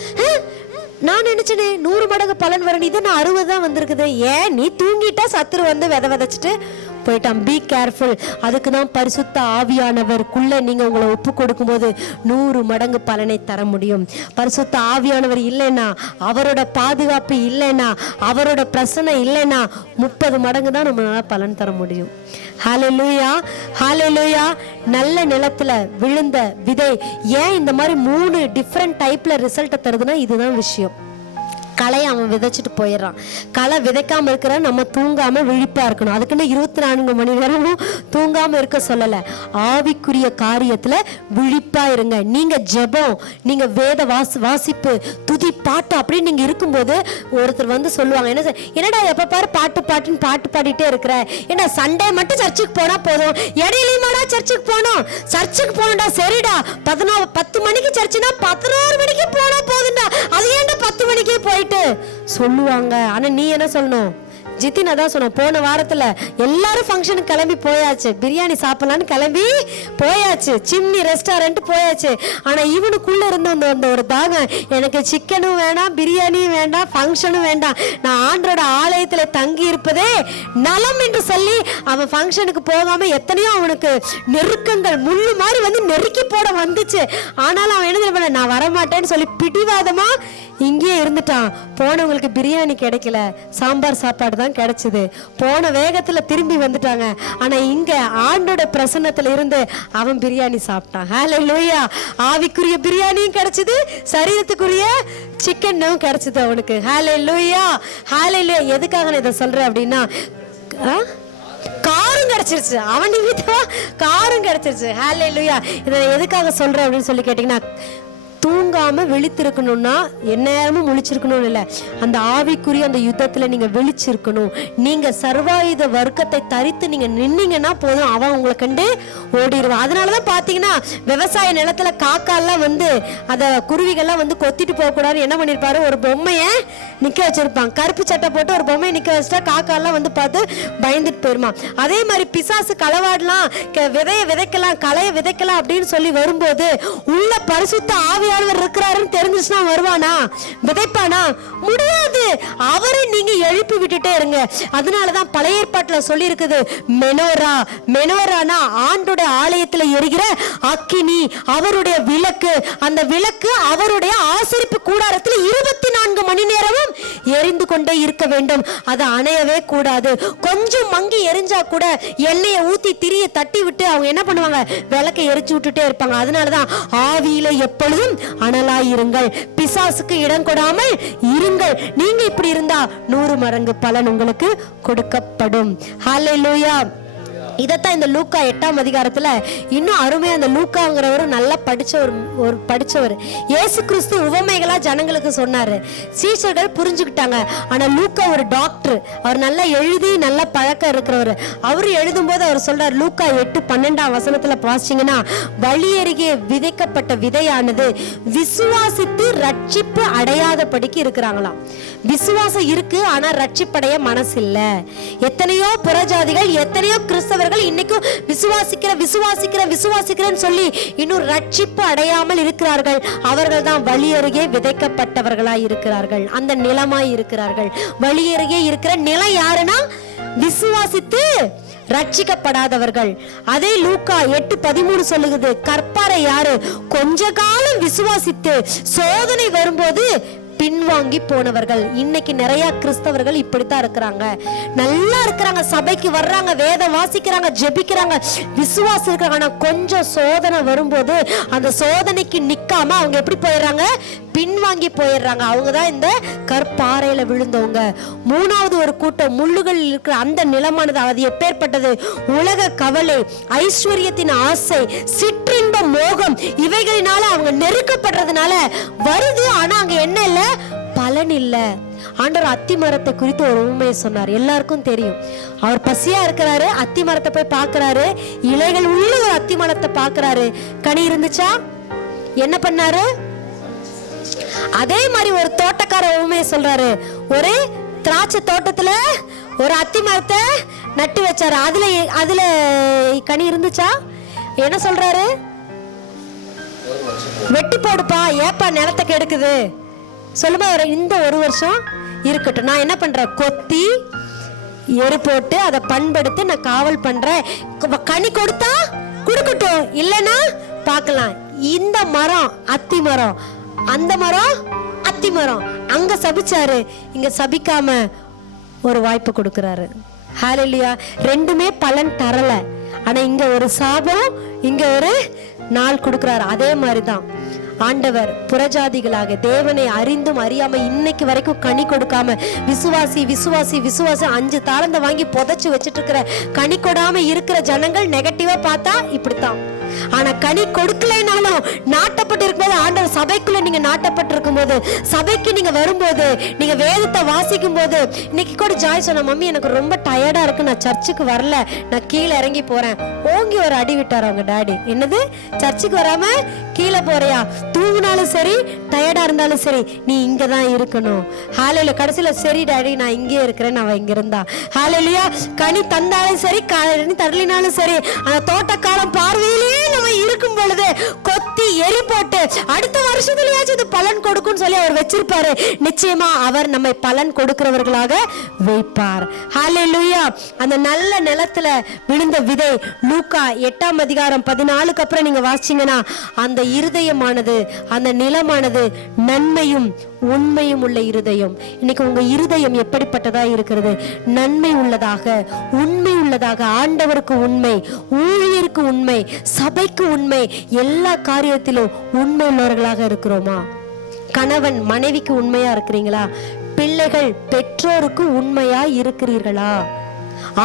நான் நினைச்சேனே 100 மடங்கு பலன் வரணும், இது நான் 60 தான் வந்திருக்குது. ஏன் நீ தூங்கிட்டா சத்துரு வந்து விதை விதைச்சிட்டு போயிட்டான். Be careful. அதுக்கு தான் பரிசுத்த ஆவியானவருக்குள்ள நீங்க உங்களை ஒப்பு கொடுக்கும் போது 100 மடங்கு பலனை தர முடியும். பரிசுத்த ஆவியானவர் இல்லைன்னா, அவரோட பாதுகாப்பு இல்லைன்னா, அவரோட பிரசனை இல்லைன்னா 30 மடங்கு தான் நம்மளால பலன் தர முடியும். ஹல்லேலூயா, ஹல்லேலூயா. நல்ல நிலத்துல விழுந்த விதை ஏன் இந்த மாதிரி 3 டிஃப்ரெண்ட் டைப்ல ரிசல்ட்டை தருதுன்னா, இதுதான் விஷயம். களையை அவன் விதைச்சிட்டு போயிடுறான். களை விதைக்காம இருக்கிற நம்ம தூங்காம விழிப்பா இருக்கணும். அதுக்குன்னு 24 மணி நேரமும் தூங்காம இருக்க சொல்லல. ஆவிக்குரிய காரியத்துல விழிப்பா இருங்க. நீங்க ஜெபம், நீங்க வேத வாசிப்பு, துதி, பாட்டு அப்படின்னு நீங்க இருக்கும்போது ஒருத்தர் வந்து சொல்லுவாங்க, என்னடா எப்ப பாரு பாட்டு பாட்டுன்னு பாட்டு பாடிட்டே இருக்கிற, ஏன்னா சண்டே மட்டும் சர்ச்சுக்கு போனா போதும், இடையிலுமாடா சர்ச்சுக்கு போனோம், சர்ச்சுக்கு போனடா, சரிடா 10 மணிக்கு சர்ச்சுனா 11 மணிக்கு போனா போதும்டா, அது ஏன்டா 10 மணிக்கே போயிட்டு சொல்லுவாங்க. ஆனா நீ என்ன சொல்லணும், ஜித்தின் அதான் சொன்ன, போன வாரத்துல எல்லாரும் ஃபங்க்ஷனுக்கு கிளம்பி போயாச்சு, பிரியாணி சாப்பிடலான்னு கிளம்பி போயாச்சு, சிம்னி ரெஸ்டாரண்ட் போயாச்சு. ஆனா இவனுக்குள்ள இருந்த அந்த ஒரு தாகம், எனக்கு சிக்கனும் வேண்டாம், பிரியாணியும் வேண்டாம், ஃபங்க்ஷனும் வேண்டாம், நான் ஆண்டரோட ஆலயத்துல தங்கி இருப்பதே நலம் என்று சொல்லி அவன் ஃபங்க்ஷனுக்கு போகாம எத்தனையோ அவனுக்கு நெருக்கங்கள் முள்ளு மாதிரி வந்து நெருக்கி போட வந்துச்சு. ஆனாலும் அவன் என்ன பண்ண, நான் வரமாட்டேன்னு சொல்லி பிடிவாதமா இங்கேயே இருந்துட்டான். போனவங்களுக்கு பிரியாணி கிடைக்கல, சாம்பார் சாப்பாடு தான் கிடைச்சது. போன வேகத்துல திரும்பி வந்துட்டாங்க. ஆனா இங்க ஆண்டோட பிரசன்னத்துல இருந்து அவன் பிரியாணி சாப்பிட்டான். ஹல்லேலூயா. ஆவிக்குரிய பிரியாணியும் கிடைச்சது, சரீரத்துக்குரிய சிக்கனும் கிடைச்சது அவனுக்கு. ஹல்லேலூயா, ஹல்லேலூயா. எதுக்காக நான் இதை சொல்றேன் அப்படின்னா, காரும் கிடைச்சிருச்சு, அவன் நிமித்தமா காரும் கிடைச்சிருச்சு. ஹல்லேலூயா. இதை எதுக்காக சொல்றேன் அப்படின்னு சொல்லி கேட்டீங்கன்னா, தூங்காம விழித்திருக்கணும்னா எந்நேரமும் முழிச்சிருக்கணும் இல்ல, அந்த ஆவிக்குரிய அந்த யுத்தத்துல நீங்க விழிச்சிருக்கணும். நீங்க சர்வாயுத வர்க்கத்தை தரித்து நீங்க நின்னீங்கன்னா போதும், அவன் உங்களை கண்டு ஓடிடுவான். அதனாலதான் பாத்தீங்கன்னா விவசாய நிலத்துல காக்காலாம் வந்து அந்த குருவிகள்லாம் வந்து கொத்திட்டு போக கூடாது என்ன பண்ணிருப்பாரு, ஒரு பொம்மைய நிக்க வச்சிருப்பாங்க. கருப்பு சட்டை போட்டு ஒரு பொம்மையை நிக்க வச்சுட்டா காக்காலாம் வந்து பார்த்து பயந்துட்டு போயிருமா. அதே மாதிரி பிசாசு களவாடலாம், விதைய விதைக்கலாம், களைய விதைக்கலாம் அப்படின்னு சொல்லி வரும்போது உள்ள பரிசுத்த ஆவியானவர் இருக்கிறாருன்னு தெரிஞ்சுச்சுன்னா வருவானா, விதைப்பானா? முடியாது. அவரை நீங்க எழுப்பி விட்டுட்டே இருங்க. அதனாலதான் பழைய ஏற்பாட்டுல சொல்லி இருக்குது, மெனோரா. மெனோரானா ஆண்டுடைய ஆலயத்துல எரிகிற அக்கினி, அவருடைய விளக்கு. அந்த விளக்கு அவருடைய ஆசரிப்பு கூடாரத்தில் 24 மணி நேரமும் எரிந்து கொண்டே இருக்க வேண்டும். அது அணையவே கூடாது. கொஞ்சம் மங்கி எரிஞ்சா கூட எண்ணெயை ஊத்தி திரிய தட்டி விட்டு அவங்க என்ன பண்ணுவாங்க, விளக்கை எரிச்சு விட்டுட்டே இருப்பாங்க. அதனாலதான் ஆவியில எப்பொழுதும் அனலாயிருங்கள், பிசாசுக்கு இடம் கொடாமல் இருங்கள். நீங்க இப்படி இருந்தா 100 மடங்கு பலன் உங்களுக்கு கொடுக்கப்படும். ஹல்லேலூயா. இதத்தான் இந்த லூக்கா 8ஆம் அதிகாரத்துல இன்னும் அருமையா, அந்த லூக்காங்கிறவர் நல்லா படிச்சவர் இயேசு கிறிஸ்து உவமைகளா ஜனங்களுக்கு சொன்னாரு. சீஷர்கள் புரிஞ்சுக்கிட்டாங்க. ஆனா லூக்கா ஒரு டாக்டர், அவர் நல்லா எழுதி நல்ல பழக்கம் இருக்கிறவர். அவரு எழுதும் போது அவர் சொல்றாரு, லூக்கா 8:12 வசனத்துல வாசிச்சீங்கன்னா, வழியருகே விதைக்கப்பட்ட விதையானது விசுவாசித்து ரட்சிப்பு அடையாதபடிக்கு இருக்கிறாங்களாம். விசுவாசம் இருக்கு, ஆனா ரட்சிப்படைய மனசு இல்ல. எத்தனையோ புறஜாதிகள், எத்தனையோ கிறிஸ்தவர்கள் இன்னைக்கும் விசுவாசிக்கிறேன்னு சொல்லி இன்னும் ரட்சிப்பு அடையாமல் இருக்கிறார்கள். அவர்கள் தான் வழி அருகே விதைக்கப்பட்டவர்களாய் இருக்கிறார்கள், அந்த நிலமாய் இருக்கிறார்கள். வழி அருகே இருக்கிற நிலம் யாருன்னா விசுவாசித்து ரட்சிக்கப்படாதவர்கள். அதே லூக்கா 8:13 சொல்லுகிறது, கற்பாரை யாரு, கொஞ்ச காலம் விசுவாசித்து சோதனை வரும்போது பின்வாங்கி போனவர்கள். இன்னைக்கு நிறைய கிறிஸ்தவர்கள் இப்படித்தான் இருக்கிறாங்க. நல்லா இருக்கிறாங்க, சபைக்கு வர்றாங்க, வேதம் வாசிக்கிறாங்க, ஜெபிக்கிறாங்க, விசுவாசம் இருக்கிறாங்க. ஆனா கொஞ்சம் சோதனை வரும்போது அந்த சோதனைக்கு நிக்காம அவங்க எப்படி போயிடுறாங்க, பின்வாங்கி போயிடுறாங்க. அவங்கதான் இந்த கற்பாறையில விழுந்தவங்க. 3வது ஒரு கூட்டம், முள்ளுகள் இருக்கிற அந்த நிலமானது, அது எப்பேற்பட்டது, உலக கவலை, ஐஸ்வர்யத்தின் ஆசை, சிற்றின்ப மோகம், இவைகளினால அவங்க நெருக்கப்படுறதுனால வருது. ஆனா அங்க என்ன இல்ல, பலன் இல்ல. ஆண்டவர் அத்தி மரத்தை குறித்து ஒரு உண்மையை சொன்னார், எல்லாருக்கும் தெரியும். அவர் பசியா இருக்கிறாரு, அத்தி மரத்தை போய் பாக்குறாரு, இலைகள் உள்ள ஒரு அத்தி மரத்தை பாக்குறாரு, கனி இருந்துச்சா? என்ன பண்ணாரு? அதே மாதிரி ஒரு தோட்டக்கார உண்மையை சொல்றாரு, ஒரு திராட்சை தோட்டத்துல ஒரு அத்தி மரத்தை நட்டு வச்சாரு, அதுல கனி இருந்துச்சா? என்ன சொல்றாரு? வெட்டி போடுப்பா, ஏப்பா நிலத்தை கெடுக்குது சொல்லுமா. இந்த ஒரு வருஷம் இருக்கட்டும், நான் என்ன பண்றேன், கொத்தி எரு போட்டு அதை பண்படுத்தி நான் காவல் பண்றேன். கனி கொடுத்தா கொடுக்கட்டும், இல்லைன்னா பார்க்கலாம். இந்த மரம் அத்தி மரம், அந்த மரம் அத்தி மரம். அங்க சபிச்சாரு, இங்க சபிக்காம ஒரு வாய்ப்பு கொடுக்கிறாரு. ஹல்லேலூயா. ரெண்டுமே பலன் தரல. ஆனா இங்க ஒரு சாபம், இங்க ஒரு நாள் கொடுக்கிறாரு. அதே மாதிரிதான் ஆண்டவர் புறஜாதிகளாக தேவனை அறிந்தும் அறியாம இன்னைக்கு வரைக்கும் கனி கொடுக்காம விசுவாசி 5 தாளந்த வாங்கி புதைச்சு வச்சிட்டு இருக்கிற, கனி கொடாம இருக்கிற ஜனங்கள் நெகட்டிவா பார்த்தா இப்படித்தான். ஆனா கனி கொடுக்கலைனாலும் நாட்டப்பட்டு இருக்கும்போது, ஆண்டவர் சபைக்குள்ள நீங்க நாட்டப்பட்டு இருக்கும்போது, சபைக்கு நீங்க வரும்போது, நீங்க வேதத்தை வாசிக்கும் போது, இன்னைக்கு கூட ஜாய் சொன்ன, மம்மி எனக்கு ரொம்ப டயர்டா இருக்கு, நான் சர்ச்சுக்கு வரல, நான் கீழே இறங்கி போறேன். ஓங்கி ஒரு அடி விட்டார் அவங்க டாடி. என்னது, சர்ச்சுக்கு வராம கீழே போறியா? தூங்கினாலும் சரி, டயர்டா இருந்தாலும் சரி, நீ இங்கதான் இருக்கணும். ஹல்லேலூயா. கடைசியில சரி டாடி நான் இங்கே இருக்கிறேன், அவன் இங்க இருந்தா. ஹல்லேலூயா. கனி தந்தாலும் சரி, கனி தரலினாலும் சரி, அந்த தோட்டக்காலம் பார்வையிலே நம்ம இருக்கும் பொழுது கொத்தி எரி போட்டு அடுத்த வருஷத்துலயாச்சும் இது பலன் கொடுக்கும் சொல்லி அவர் வச்சிருப்பாரு. நிச்சயமா அவர் நம்மை பலன் கொடுக்கிறவர்களாக வைப்பார். ஹல்லேலூயா. அந்த நல்ல நிலத்துல விழுந்த விதை லூக்கா 8ஆம் அதிகாரம் 14க்கு அப்புறம் நீங்க வாசிச்சீங்கன்னா, அந்த இருதயமானது, அந்த நிலமானது நன்மையும் உண்மையும் உள்ள இருதயம். இன்னைக்கு உங்க இருதயம் எப்படிப்பட்டதா இருக்கிறது? நன்மை உள்ளதாக, உண்மை உள்ளதாக, ஆண்டவருக்கு உண்மை, ஊழியருக்கு உண்மை, சபைக்கு உண்மை, எல்லா காரியத்திலும் உண்மை உள்ளவர்களாக இருக்கிறோமா? கணவன் மனைவிக்கு உண்மையா இருக்கிறீங்களா? பிள்ளைகள் பெற்றோருக்கு உண்மையா இருக்கிறீர்களா?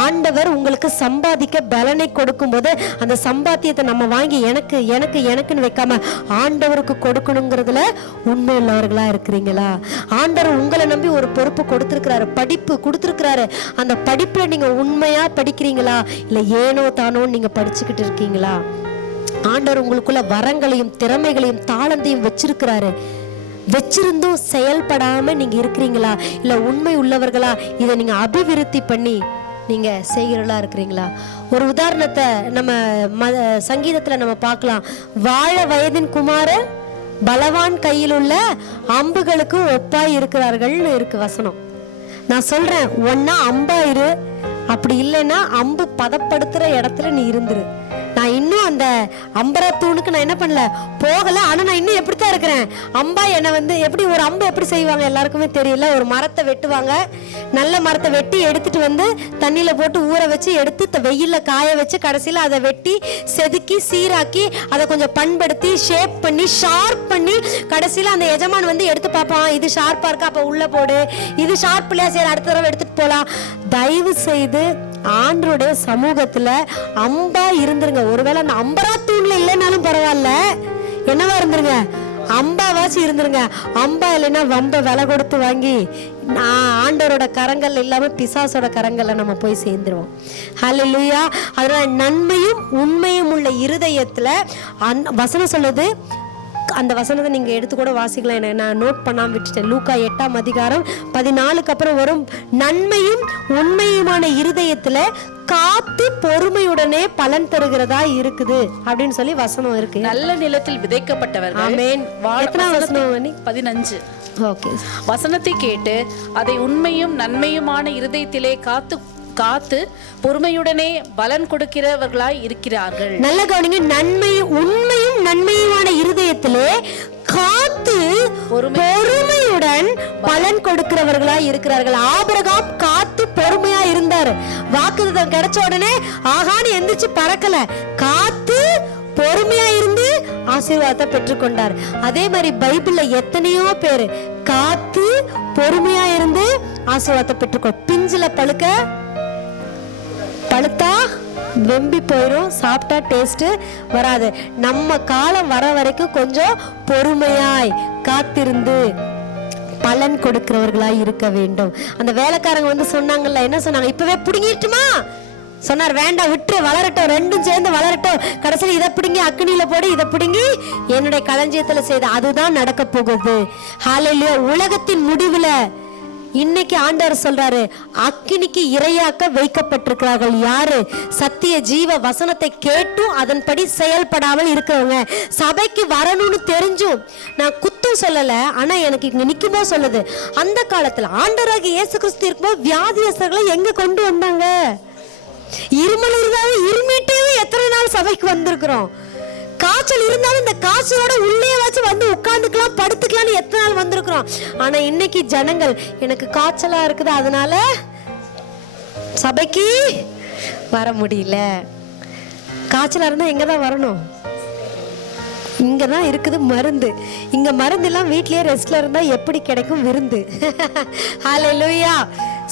ஆண்டவர் உங்களுக்கு சம்பாதிக்க பலனை கொடுக்கும் போது அந்த சம்பாத்தியத்தை நம்ம வாங்கி எனக்கு எனக்கு எனக்குன்னு வைக்காம ஆண்டவருக்கு கொடுக்கணுங்கிறதுல உண்மை உள்ளவர்களா இருக்கிறீங்களா? ஆண்டவர் உங்களை நம்பி ஒரு பொறுப்பு கொடுத்திருக்கிறாரு, படிப்பு கொடுத்திருக்கிறாரு. அந்த படிப்புல நீங்க உண்மையா படிக்கிறீங்களா, இல்ல ஏனோ தானோ நீங்க படிச்சுக்கிட்டு இருக்கீங்களா? ஆண்டவர் உங்களுக்குள்ள வரங்களையும் திறமைகளையும் தாளந்தையும் வச்சிருக்கிறாரு. வச்சிருந்தும் செயல்படாம நீங்க இருக்கிறீங்களா, இல்ல உண்மை உள்ளவர்களா இதை நீங்க அபிவிருத்தி பண்ணி நீங்க செய்கிறவர்களா இருக்கிறீங்களா? ஒரு உதாரணத்தை நம்ம சங்கீதத்துல நம்ம பார்க்கலாம். வாழ வயதின் குமாரர் பலவான் கையில் உள்ள அம்புகளுக்கு ஒப்பாய் இருக்கிறார்கள்னு இருக்கு வசனம். நான் சொல்றேன், ஒன்னா அம்பாயிரு, அப்படி இல்லைன்னா அம்பு பதப்படுத்துற இடத்துல நீ இருந்துரு. நான் இன்னும் அந்த அம்பரத்தூணுக்கு நான் என்ன பண்ணல, போகல. ஆனா நான் இன்னும் எப்படித்தான் இருக்கிறேன். அம்பா என்னை வந்து எப்படி ஒரு அம்பு எப்படி செய்வாங்க எல்லாருக்குமே தெரியல. ஒரு மரத்தை வெட்டுவாங்க, நல்ல மரத்தை வெட்டி எடுத்துட்டு வந்து தண்ணியில போட்டு ஊற வச்சு எடுத்து வெயில்ல காய வச்சு கடைசியில அதை வெட்டி செதுக்கி சீராக்கி அதை கொஞ்சம் பண்படுத்தி ஷேப் பண்ணி ஷார்ப் பண்ணி கடைசியில அந்த எஜமான் வந்து எடுத்து பார்ப்பான், இது ஷார்ப்பா இருக்கா, அப்ப உள்ள போடு, இது ஷார்ப் இல்லையா, சரி அடுத்த தடவை எடுத்துட்டு போலாம். தயவு செய்து ஆண்டருடைய சமூகத்துல அம்பா இருந்துருங்க. ஒருவேளை அந்த அம்பரா தூண்ல இல்லைன்னாலும் பரவாயில்ல, என்னவா இருந்துருங்க, அம்பாவாச்சு இருந்துருங்க. அம்பா இல்லைன்னா வம்ப விலை கொடுத்து வாங்கி ஆண்டவரோட கரங்கள் இல்லாம பிசாசோட கரங்கள்ல நம்ம போய் சேர்ந்துருவோம். ஹல்லேலூயா. அதனால நன்மையும் உண்மையும் உள்ள இருதயத்துல வசனம் சொல்லுது. அந்த வசனத்தை நீங்க எடுத்து கூட வாசிக்கலாம், நான் நோட் பண்ணாம விட்டுட்டேன். லூக்கா 8ஆம் அதிகாரம் 14க்கு அப்புறம் வரும், நன்மையும் உண்மையுமான இருதயத்துல காத்து பொறுமையுடனே பலன் தருகிறதா இருக்குது அப்படின்னு சொல்லி வசனம் இருக்கு. நல்ல நிலத்தில் விதைக்கப்பட்டவர்கள். ஆமென். எத்தனாம் வசனம்? 15. ஓகே. வசனத்தை கேட்டு அதை உண்மையும் நன்மையுமான இருதயத்திலே காத்து பொறுமையுடனே பலன் கொடுக்கிறவர்களாய் இருக்கிறார்கள். நல்ல கவனிங்க, நன்மையும் உண்மையும் நன்மையுமான இருதயத்திலே காத்து பொறுமையுடன் பலன் கொடுக்கிறவர்களாய் இருக்கிறார்கள். ஆபிரகாம் காத்து பொறுமையா இருந்தாரு. வாக்குத்தத்தம் கிடைச்ச உடனே ஆகான்னு எந்திரிச்சு பறக்கல, காத்து பொறுமையா இருந்து ஆசீர்வாதத்தை பெற்றுக்கொண்டார். அதே மாதிரி பைபிள்ல எத்தனையோ பேரு காத்து பொறுமையா இருந்து ஆசீர்வாதத்தை பெற்றுக்கொள். பிஞ்சில பழுத்தா வெம்பி போயிடும், சாப்பிட்டா டேஸ்ட் வராது. நம்ம காலம் வர வரைக்கும் கொஞ்சம் பொறுமையாய் காத்திருந்து பலன் கொடுக்கிறவர்களாய் இருக்க வேண்டும். அந்த வேலைக்காரங்க வந்து சொன்னாங்கல்ல, என்ன சொன்னாங்க, இப்பவே புடுங்கிட்டுமா சொன்னார், வேண்டாம் விட்டு வளரட்டும், ரெண்டும் சேர்ந்து வளரட்டும், கடைசியில் இதை பிடுங்கி அக்னியில போடு, இதை பிடுங்கி என்னுடைய களஞ்சியத்துல செய்த, அதுதான் நடக்க போகுது. ஹல்லேலூயா. உலகத்தின் முடிவுல இன்னைக்கு ஆண்டவர் சொல்றாரு, அக்கினிக்கு இரையாக்க வைக்கப்பட்டிருக்கிறார்கள் யாரு? சத்திய ஜீவ வசனத்தை கேட்டும் அதன்படி செயல்படாமல் இருக்கிறவங்க. சபைக்கு வரணும்னு தெரிஞ்சும், நான் குத்தம் சொல்லல, ஆனா எனக்கு இங்க நிக்குமோ சொல்லுது, அந்த காலத்துல ஆண்டவராகிய இயேசு கிறிஸ்து இருக்கும்போது வியாதியஸ்தர்களை எங்க கொண்டு வந்தாங்க? இருமல் இருந்தாலும் இருமிட்டே எத்தனை நாள் சபைக்கு வந்திருக்கிறோம். காய்ச்சல் இருந்தாலும் இந்த காய்ச்சலோட உள்ளே வச்சு வந்து உட்கார்ந்துக்கலாம், படுத்துக்கலாம்னு எத்தனை நாள் வந்திருக்கிறோம். ஆனா இன்னைக்கு ஜனங்கள், எனக்கு காய்ச்சலா இருக்குது அதனால சபைக்கு வர முடியல. காய்ச்சலா இருந்தா எங்கதான் வரணும்? இங்கதான் இருக்குது மருந்து. இங்க மருந்து எல்லாம் வீட்லயே ரெஸ்ட்ல இருந்தா எப்படி கிடைக்கும் விருந்து? ஹல்லேலூயா.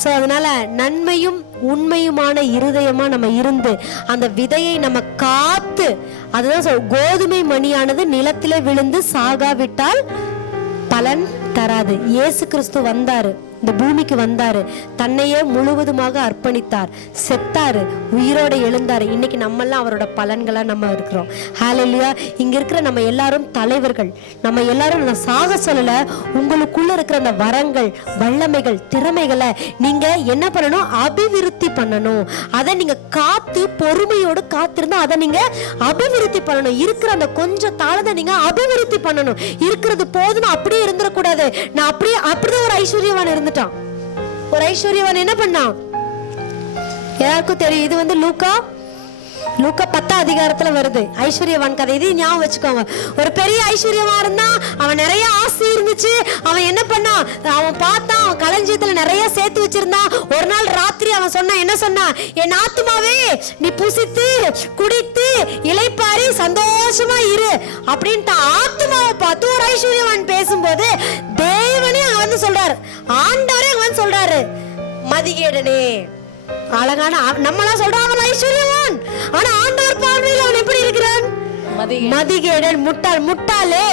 ஸோ அதனால நன்மையும் உண்மையுமான இருதயமா நம்ம இருந்து அந்த விதையை நம்ம காத்து, அதுதான் கோதுமை மணியானது நிலத்திலே விழுந்து சாகாவிட்டால் பலன் தராது. இயேசு கிறிஸ்து வந்தாரு, இந்த பூமிக்கு வந்தாரு, தன்னையே முழுவதுமாக அர்ப்பணித்தார், செத்தாரு, உயிரோட எழுந்தாரு. இன்னைக்கு நம்ம எல்லாம் அவரோட பலன்களா நம்ம இருக்கிறோம். ஹல்லேலூயா. இங்க இருக்கிற நம்ம எல்லாரும் தலைவர்கள், நம்ம எல்லாரும் நான் சாக சொல்லல, உங்களுக்குள்ள இருக்கிற அந்த வரங்கள் வல்லமைகள் திறமைகளை நீங்க என்ன பண்ணணும்? அபிவிருத்தி பண்ணணும். அதை நீங்க காத்து பொறுமையோடு காத்திருந்தா அதை நீங்க அபிவிருத்தி பண்ணணும். இருக்கிற அந்த கொஞ்சம் தாளத்தை நீங்க அபிவிருத்தி பண்ணணும். இருக்கிறது போதும் அப்படியே இருந்துடக்கூடாது. நான் அப்படிதான் ஒரு ஐஸ்வர்யவான் இருந்துட்டான். ஒரு ஐஸ்வர்யவான் என்ன பண்ணான் யாருக்கும் தெரியும். இது வந்து லூக்கா 10ஆம் அதிகாரத்துல வருது ஐஸ்வர்யவான் கதை. இது ஞாபகம் வச்சுக்கோங்க. ஒரு பெரிய ஐஸ்வர்யவான் இருந்தான், அவன் நிறைய ஆசை இருந்துச்சு. அவன் என்ன பண்ணான்? அவன் பார்த்தான், அவன் களஞ்சியத்துல நிறைய சேர்த்து வச்சிருந்தான். ஒரு நாள் ராத்திரி அவன் சொன்னான், என்ன சொன்னான்? என் ஆத்துமாவே நீ புசித்து குடித்து இளைப்பாரி சந்தோஷமா இரு அப்படின்ட்டு ஆத்துமாவை பார்த்து ஒரு ஐஸ்வர்யவான் பேசும்போது தேவனே அங்க வந்து சொல்றாரு, ஆண்டவரே அங்க வந்து சொல்றாரு, மதிகேடனே அழகான நம்மளாம் சொல்றோம் அவன் ஐஸ்வர்யவான், ஆனா ஆண்டவர் பார்வையில் அவன் எப்படி இருக்கிறான்? மதிகேடன், முட்டாள். முட்டாளே,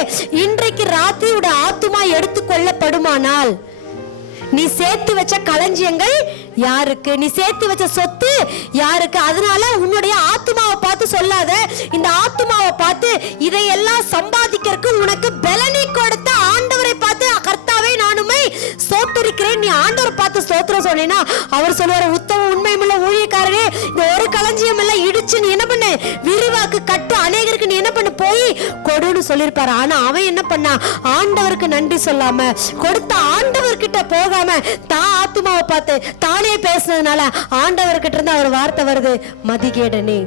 இன்றைக்கு ராத்திரியோட ஆத்துமா எடுத்து கொள்ளப்படுமானால் நீ சேர்த்து வச்ச களஞ்சியங்கள் யாருக்கு? நீ சேர்த்து வச்ச சொத்து யாருக்கு? அதனால உன்னுடைய ஆத்துமாவை பார்த்து சொல்லாத. இந்த ஆத்துமாவை பார்த்து இதையெல்லாம் சம்பாதிக்கிறதுக்கு உனக்கு பலனை கொடுத்த ஆண்டவரை பார்த்து, கர்த்தாவே நான் உம்மை ஸ்தோத்திரிக்கிறேன். நீ ஆண்டவரை பார்த்து ஸ்தோத்திரம் சொன்னீனா அவர் சொல்லுவார், உத்தம உண்மையுள்ள ஊழியக்காரரே, இந்த ஒரு களஞ்சியம் எல்லாம் இடிச்சு நீ என்ன பண்ணு, விரிவாக்கு கட்டு, அநேகருக்கு நீ என்ன பண்ணு, போய் கொடுன்னு சொல்லியிருப்பாரு. ஆனா அவன் என்ன பண்ணா, ஆண்டவருக்கு நன்றி சொல்லாம, கொடுத்த ஆண்டவர்கிட்ட போகாம தான் ஆத்துமாவை பார்த்து தானே பேசுனதுனால ஆண்டவர்கிட்ட இருந்து அவர் வார்த்தை வருது, மதிகேடனே.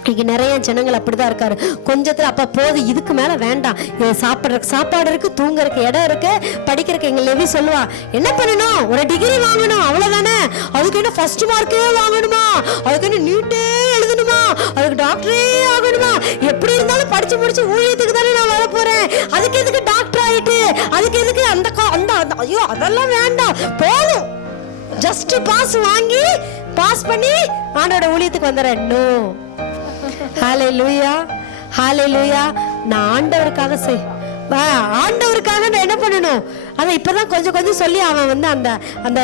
இன்னைக்கு நிறைய ஜனங்கள் அப்படிதான் இருக்காரு. கொஞ்சத்துல அப்ப போதும், இதுக்கு மேல வேண்டாம், சாப்பிட்றதுக்கு சாப்பாடு இருக்கு, தூங்குறதுக்கு இடம் இருக்கு, படிக்கிறதுக்கு. எங்க லெவி சொல்லுவா, என்ன பண்ணணும், ஒரு டிகிரி வாங்கணும், அவ்வளவுதானே. அதுக்கு என்ன ஃபர்ஸ்ட் மார்க்கே வாங்கணுமா, அதுக்கு என்ன நீட்டே எழுதணுமா, அதுக்கு டாக்டரே ஆகணுமா, எப்படி இருந்தாலும் படிச்சு முடிச்சு ஊழியத்துக்கு தானே நான் வர போறேன், அதுக்கு எதுக்கு டாக்டர் ஆயிட்டு, அதுக்கு எதுக்கு அந்த ஐயோ அதெல்லாம் வேண்டாம், போதும் ஜஸ்ட் பாஸ் வாங்கி பாஸ் பண்ணி ஆண்டோட ஊழியத்துக்கு வந்துடுறேன். நோ. ஹல்லேலூயா, ஹல்லேலூயா. நான் ஆண்டவருக்காக ஆண்டவருக்காக நான் என்ன பண்ணணும், அதை இப்பதான் கொஞ்சம் கொஞ்சம் சொல்லி அவன் வந்து அந்த அந்த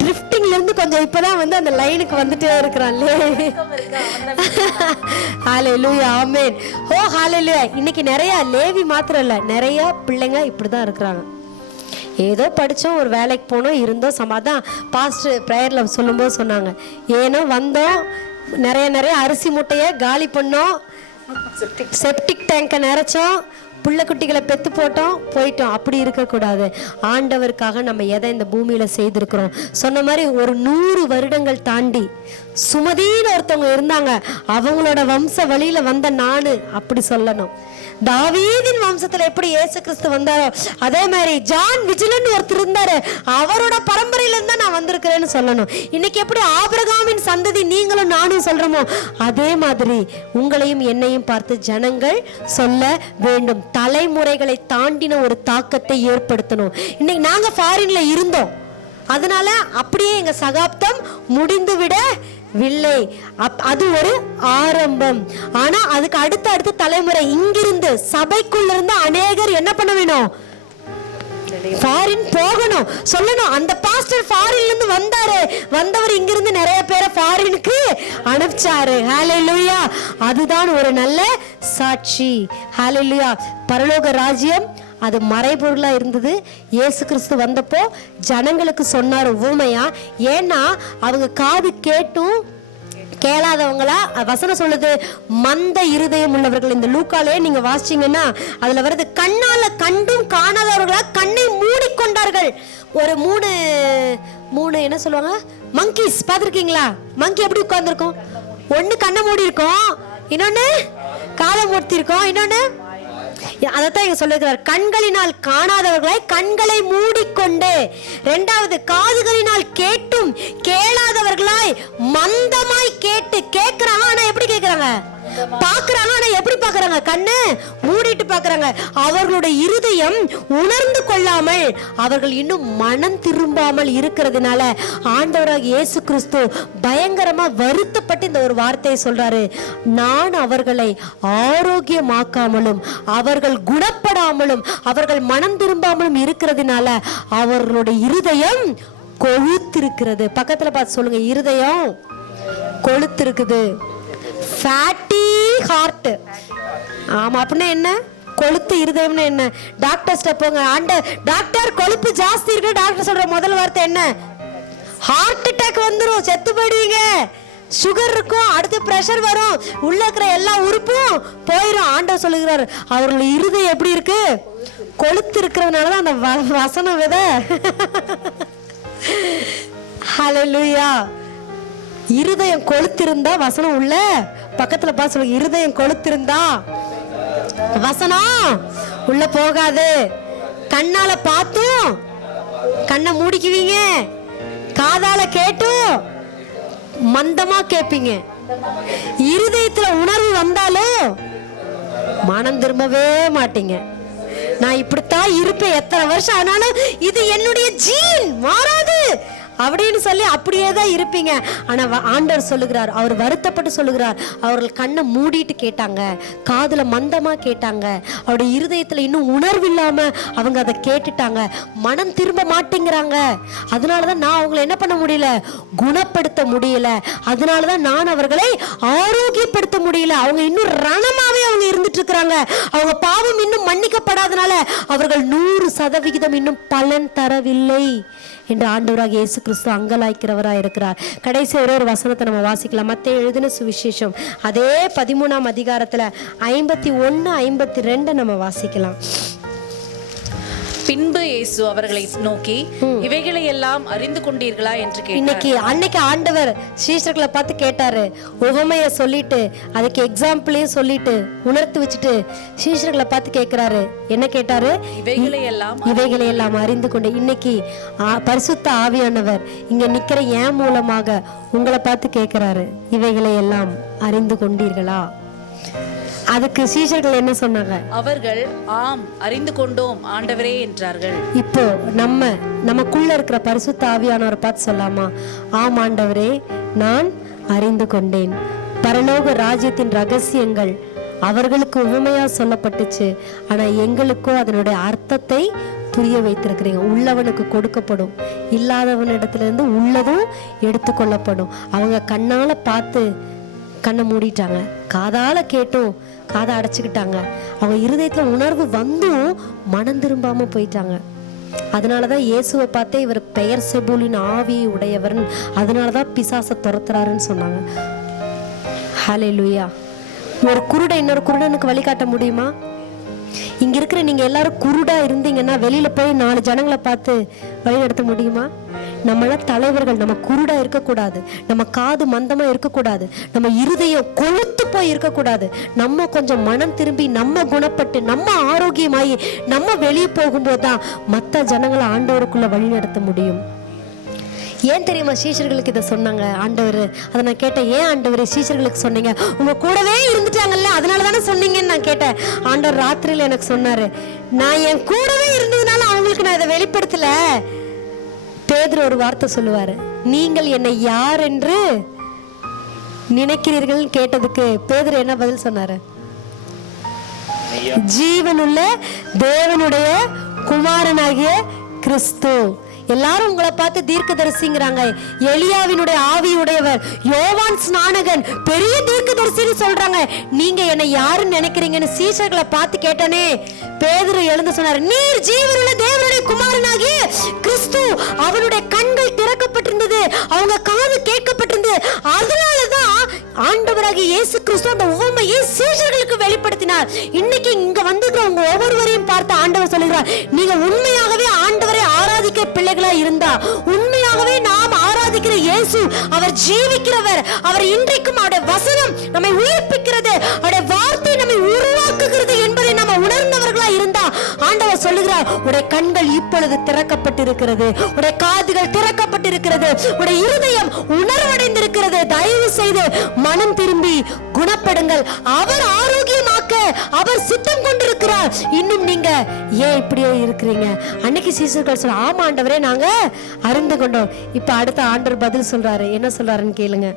ட்ரிஃப்டிங்ல இருந்து கொஞ்சம் இப்பதான் வந்து அந்த லைனுக்கு வந்துட்டே இருக்கிறான்லே. ஹல்லேலூயா, ஆமென். ஓ ஹல்லேலூயா. இன்னைக்கு நிறைய லேவி மாத்திரம் இல்ல, நிறைய பிள்ளைங்க இப்படிதான் இருக்கிறாங்க. ஏதோ படித்தோம், ஒரு வேலைக்கு போனோம், இருந்தோம், சமாதான். பாஸ்டர் ப்ரேயரில் சொல்லும்போது சொன்னாங்க, ஏனோ வந்தோம், நிறைய அரிசி மூட்டையை காலி பண்ணோம், செப்டிக் டேங்கை நிறைச்சோம், புள்ள குட்டிகளை பெத்து போட்டோம், போயிட்டோம். அப்படி இருக்கக்கூடாது. ஆண்டவருக்காக நம்ம எதை இந்த பூமியில செய்திருக்கிறோம். சொன்ன மாதிரி ஒரு 100 வருடங்கள் தாண்டி சுமதின்னு ஒருத்தவங்க இருந்தாங்க, அவங்களோட வம்ச வழியில வந்த நானு அப்படி சொல்லணும். தாவீதின் வம்சத்துல எப்படி இயேசு கிறிஸ்து வந்தாரோ அதே மாதிரி ஜான் விஜிலன் ஒருத்தர் இருந்தாரு, அவரோட பரம்பரையில இருந்தா நான் வந்திருக்கிறேன்னு சொல்லணும். இன்னைக்கு எப்படி ஆபிரகாமின் சந்ததி நீங்களும் நானும் சொல்றோமோ அதே மாதிரி உங்களையும் என்னையும் பார்த்து ஜனங்கள் சொல்ல வேண்டும். தலைமுறைகளை தாண்டின ஒரு தாக்கத்தை ஏற்படுத்தணும். இன்னைக்கு நாங்க ஃபாரின்ல இருந்தோம், அதனால அப்படியே எங்க சகாப்தம் முடிந்து விடவில்லை. அது ஒரு ஆரம்பம். ஆனா அதுக்கு அடுத்த தலைமுறை இங்கிருந்து சபைக்குள்ள இருந்து அநேகர் என்ன பண்ண வேணும், ஃபாரின் போகணும், சொல்லணும். அந்த பாஸ்டர் ஃபாரின்ல இருந்து வந்தவர் இங்கிருந்து நிறைய பேரை ஃபாரினுக்கு அனுப்பிச்சாரு. ஹல்லேலூயா. அதுதான் ஒரு நல்ல சாட்சி. ஹல்லேலூயா. பரலோக ராஜ்யம் அது மறைபொருளா இருந்தது. இயேசு கிறிஸ்து வந்தப்போ ஜனங்களுக்கு சொன்னார் ஊமையா. ஏன்னா அவங்க காது கேட்டும் கேளாதவங்களா. வசனம் சொல்லுது, மந்த இருதயம் உள்ளவர்கள். இந்த லூக்காலே நீங்க வாசிச்சீங்கன்னா அதுல வருது, கண்ணால கண்டும் காணாதவர்களா கண்ணை மூடிக்கொண்டார்கள். ஒரு மூணு என்ன சொல்லுவாங்க, மங்கீஸ் பார்த்திருக்கீங்களா? மங்கி எப்படி உட்கார்ந்துருக்கும், ஒண்ணு கண்ணை மூடி இருக்கும், இன்னொன்னு காதை மூடி இருக்கும், இன்னொன்னு அதைத்தான் இங்க சொல்லுகிறார், கண்களினால் காணாதவர்களாய் கண்களை மூடிக்கொண்டு. இரண்டாவது, காதுகளினால் கேட்டும் கேளாதவர்களாய் மந்தமாய் கேட்கிறாங்க. ஆனா எப்படி கேட்கிறாங்க, பாக்குறாங்க. ஆனா எப்படி பாக்குறாங்க, கண்ணு மூடிட்டு பாக்குறாங்க. அவர்களுடைய இருதயம் உணர்ந்து கொள்ளாமல் அவர்கள் இன்னும் மனம் திரும்பாமல் இருக்கிறதுனால ஆண்டவராக இயேசு கிறிஸ்து பயங்கரமா வருத்தப்பட்டு இந்த ஒரு வார்த்தையை சொல்றாரு, நான் அவர்களை ஆரோக்கியமாக்காமலும் அவர்கள் குணப்படாமலும் அவர்கள் மனம் திரும்பாமலும் இருக்கிறதுனால அவர்களுடைய இருதயம் கொழுத்திருக்கிறது. பக்கத்துல பார்த்து சொல்லுங்க, இருதயம் கொழுத்திருக்குது. Fatty heart. ஆமா, அப்படின்னா என்ன, கொழுத்து இருதயம்னு என்ன? டாக்டர்ஸ்ட போங்க, டாக்டர் கொழுப்பு ஜாஸ்தி இருக்கு, டாக்டர் சொல்ற முதல் வார்த்தை என்ன, ஹார்ட் அட்டாக் வந்துரும், செத்து போயிடுவீங்க. சுகர் இருக்கும், அடுத்து பிரஷர் வரும், உள்ள இருக்கிற எல்லா உறுப்பும் போயிடும். ஆண்டவர் சொல்லுகிறார், அவர்கள் இருதயம் எப்படி இருக்கு, கொழுத்து இருக்கிறதுனாலதான் அந்த வசனம் வித. ஹல்லேலூயா. இருதயம் கொழுத்திருந்தா வசனம் உள்ள பக்கத்துல பார்த்து சொல்லுங்க, இருதயம் கொழுத்திருந்தா வசனம் உள்ள போகாது. கண்ணால பார்த்தும் கண்ணை மூடிக்குவீங்க, காதால கேட்டும் மந்தமா கேட்பீங்க. இருதயத்துல உணர்வு வந்தாலும் மனம் திரும்பவே மாட்டீங்க. நான் இப்படித்தான் இருப்பேன், எத்தனை வருஷம் ஆனாலும் இது என்னுடைய ஜீன் மாறாது. அப்படின்னு சொல்லி அப்படியே தான் இருப்பீங்க. ஆனா ஆண்டவர் சொல்லுகிறார், அவர் வருத்தப்பட்டு சொல்லுகிறார், அவர்கள் கண்ணை மூடிட்டு கேட்டாங்க, காதுல மந்தமா கேட்டாங்க, அவருடைய இருதயத்துல இன்னும் உணர்வு இல்லாம அவங்க அதை கேட்டுட்டாங்க, மனம் திரும்ப மாட்டேங்கிறாங்க. அதனாலதான் நான் அவங்களை என்ன பண்ண முடியல, குணப்படுத்த முடியல. அதனாலதான் நான் அவர்களை ஆரோக்கியப்படுத்த முடியல. அவங்க இன்னும் ரணமாவே அவங்க இருந்துட்டு இருக்கிறாங்க. அவங்க பாவம் இன்னும் மன்னிக்கப்படாதனால அவர்கள் 100% இன்னும் பலன் தரவில்லை என்று ஆண்டவராக இயேசு கிறிஸ்து அங்கலாய்க்கிறவராக இருக்கிறார். கடைசி ஒரு வசனத்தை நம்ம வாசிக்கலாம். மத்தேயு எழுதின சுவிசேஷம் அதே 13ஆம் அதிகாரத்துல 51, 52 நம்ம வாசிக்கலாம். பின்பு இயேசு அவர்களை நோக்கி, இவைகளை எல்லாம் அறிந்து கொண்டீர்களா என்று கேட்டார். அன்னைக்கு ஆண்டவர் சீஷர்களை பார்த்து கேட்டாரு, உவமைய சொல்லிட்டு அதுக்கு எக்ஸாம்பிளையும் சொல்லிட்டு உணர்த்து வச்சுட்டு சீஷர்களை பார்த்து கேட்கிறாரு. என்ன கேட்டாரு? இவைகளை எல்லாம் அறிந்து கொண்டு. இன்னைக்கு பரிசுத்த ஆவியானவர் இங்க நிக்கிற ஏன் மூலமாக உங்களை பார்த்து கேட்கிறாரு, இவைகளை எல்லாம் அறிந்து கொண்டீர்களா? அதுக்கு சீஷர்கள் என்ன சொன்னாங்க? அவர்கள் ஆம் அறிந்து கொண்டோம் ஆண்டவரே என்றார்கள். இப்போ நமக்குள்ள இருக்கிற பரிசுத்த ஆவியானவரை பார்த்து சொல்லாமா, ஆம் ஆண்டவரே நான் அறிந்து கொண்டேன். பரலோக ராஜ்யத்தின் ரகசியங்கள் அவர்களுக்கு உவமையா சொல்லப்பட்டுச்சு, ஆனா எங்களுக்கோ அதனுடைய அர்த்தத்தை புரிய வைத்திருக்கிறீங்க. உள்ளவனுக்கு கொடுக்கப்படும், இல்லாதவனிடத்துல இருந்து உள்ளதும் எடுத்துக்கொள்ளப்படும். அவங்க கண்ணால பார்த்து கண்ணை மூடிட்டாங்க, காதால கேட்டும் காதை அடைச்சுக்கிட்டாங்க. அவங்க இருதயத்துல உணர்வு வந்தும் மனம் திரும்பாம போயிட்டாங்க. அதனாலதான் இயேசுவை பார்த்தே இவர் பெயர் செபூலின் ஆவி உடையவர், அதனாலதான் பிசாசை துரத்துறாருன்னு சொன்னாங்க. ஹல்லேலூயா. ஒரு குருடை இன்னொரு குருடனுக்கு வழிகாட்ட முடியுமா? இங்க இருக்கிற நீங்க எல்லாரும் குருடா இருந்தீங்கன்னா வெளியில போய் 4 ஜனங்களை பார்த்து வழி நடத்த முடியுமா? நம்மள தலைவர்கள் நம்ம குருடா இருக்கக்கூடாது, நம்ம காது மந்தமா இருக்கக்கூடாது, நம்ம இருதயம் கொழுத்து போய் இருக்கக்கூடாது. நம்ம கொஞ்சம் மனம் திரும்பி நம்ம குணப்பட்டு நம்ம ஆரோக்கியமாயி நம்ம வெளியே போகும்போது தான் மற்ற ஜனங்களை ஆண்டவருக்குள்ள வழி நடத்த முடியும். ஏன் தெரியுமா சீஷர்களுக்கு இதை சொன்னாங்க ஆண்டவர்? அதை நான் கேட்டேன், ஏன் ஆண்டவர் சீஷர்களுக்கு சொன்னீங்க? உங்க கூடவே இருந்துட்டாங்கல்ல, அதனால தானே சொன்னீங்கன்னு நான் கேட்டேன். ஆண்டவர் ராத்திரியில் எனக்கு சொன்னாரு, நான் என் கூடவே இருந்ததுனால அவங்களுக்கு நான் இதை வெளிப்படுத்தல. பேதுரு ஒரு வார்த்தை சொல்லுவாரு, நீங்கள் என்னை யார் என்று நினைக்கிறீர்கள் கேட்டதுக்கு பேதுரு என்ன பதில் சொன்னாரு? ஜீவனுள்ள தேவனுடைய குமாரனாகிய கிறிஸ்து. எல்லாரும் உங்களை பார்த்து தீர்க்கதரிசிங்கிறாங்க. எலியாவினுடைய ஆவியுடையவர், யோவான் ஸ்நானகன் பெரிய தீர்க்கதரிசின்னு சொல்றாங்க. நீங்க என்னை யாருன்னு நினைக்கிறீங்கன்னு சீஷர்களை பார்த்து கேட்டானே, பேதுரு எழுந்து சொன்னார், நீர் ஜீவனுள்ள தேவனுடைய குமாரனாகிய கிறிஸ்து. அவனுடைய கண்கள் திறக்கப்பட்டிருந்தது, அவங்க காது கேட்கப்பட்டிருந்தது. அதனாலதான் ஆண்டவராகிய இயேசு கிறிஸ்து அந்த உவமையை சீஷர்களுக்கு வெளிப்படுத்தினார். இன்னைக்கு இங்க வந்துக்கிற உங்க ஒவ்வொருவரையும் பார்த்து ஆண்டவர் சொல்லுகிறார், நீங்க உண்மையாகவே ஆண்டவரை ஆராதிக்கிற பிள்ளைகளா இருந்தா, உண்மையாகவே நாம் ஆராதிக்கிற இயேசு அவர் ஜீவிக்கிறவர். அவர் இன்றைக்கும் அவருடைய வசனம் நம்மை உயிர்ப்பிக்கிறது, அவருடைய வார்த்தை நம்மை உருவாக்குகிறது என்பதை நம்ம உணர்ந்தவர்களா இருந்தா ஆண்டவர் சொல்லுகிறார், உடைய கண்கள் இப்பொழுது திறக்கப்பட்டிருக்கிறது, உடைய காதுகள் திறக்கப்பட்டிருக்கிறது, உடைய இருதயம் உணர்வடைந்திருக்கிறது. தயவு செய்து மனம் திரும்பி குணப்படுங்கள். அவர் ஆரோக்கியமாக்க அவர் சித்தம் கொண்டிருக்கிறார். இன்னும் நீங்க ஏன் இப்படியே இருக்கிறீங்க? அன்னைக்கு சீசர்கள் சொல்ல, ஆமா ஆண்டவரே நாங்க அறிந்து கொண்டோம். இப்ப அடுத்த ஆண்டவர் பதில் சொல்றாரு. என்ன சொல்றாருன்னு கேளுங்க.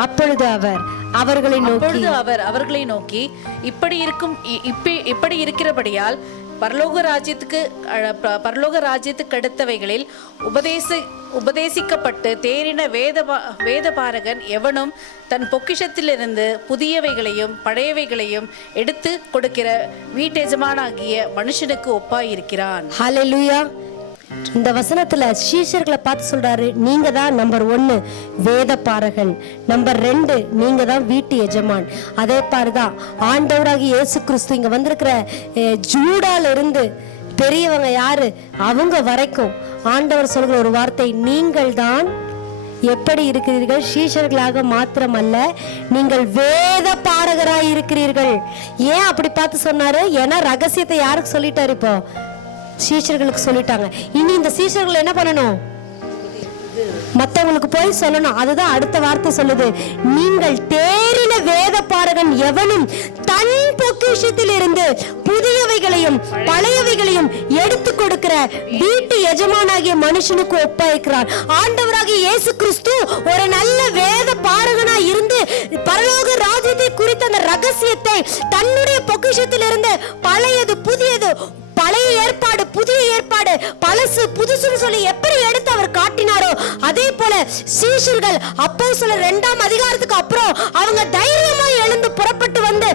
அப்பொழுது அவர் அவர்களை நோக்கி இப்படி இருக்கிறபடியால் பரலோக ராஜ்யத்துக்கு அடுத்தவைகளில் உபதேசிக்கப்பட்டு தேறின வேதபாரகன் எவனும் தன் பொக்கிஷத்திலிருந்து புதியவைகளையும் பழையவைகளையும் எடுத்து கொடுக்கிற வீட்டெஜமானாகிய மனுஷனுக்கு ஒப்பாயிருக்கிறான். ஹல்லேலூயா. இந்த வசனத்துல சீஷர்களை பார்த்து சொல்றாரு, நீங்க தான் நம்பர் 1 வேத பாரகன், நம்பர் 2 நீங்க தான் வீட்டு எஜமான். அதே பாருதான் ஆண்டவராகி இயேசு கிறிஸ்து இங்க வந்திருக்கிற ஜூடால இருந்து பெரியவங்க யாரு அவங்க வரைக்கும் ஆண்டவர் சொல்கிற ஒரு வார்த்தை, நீங்கள் தான் எப்படி இருக்கிறீர்கள்? சீஷர்களாக மாத்திரமல்ல, நீங்கள் வேத பாரகராய் இருக்கிறீர்கள். ஏன் அப்படி பார்த்து சொன்னாரு? ஏன்னா ரகசியத்தை யாருக்கு சொல்லிட்டாரு? இப்போ சீஷர்களுக்கு சொல்லிட்டாங்க. இனி இந்த சீஷர்கள் என்ன பண்ணணும்? மற்றவங்களுக்கு போய் சொல்லணும். அதுதான் அடுத்த வார்த்தை சொல்லுது, நீங்கள் தேறின வேத பாரகன் எவனும் தன் பொக்கிஷத்தில் இருந்து புதியவைகளை புதியவைகளையும் பழையவைகளையும் எடுத்து கொடுக்கிற வீட்டு எஜமானாகிய மனுஷனுக்கு ஒப்பாயிருக்கிறார். ஆண்டவராகிய இயேசு கிறிஸ்து ஒரு நல்ல வேத பாரகனா இருந்து பரலோக ராஜ்யத்தை குறித்த அந்த ரகசியத்தை தன்னுடைய பொக்கிஷத்தில் இருந்து பழையது புதியது, பழைய ஏற்பாடு புதிய ஏற்பாடு, பழசு புதுசுன்னு சொல்லி எப்படி எடுத்து அவர் காட்டினாரோ அதே போல சீஷர்கள் அப்போஸ்தலர் 2ஆம் அதிகாரத்துக்கு அப்புறம் அவங்க தைரியமா எழுந்து புறப்பட்டு வந்து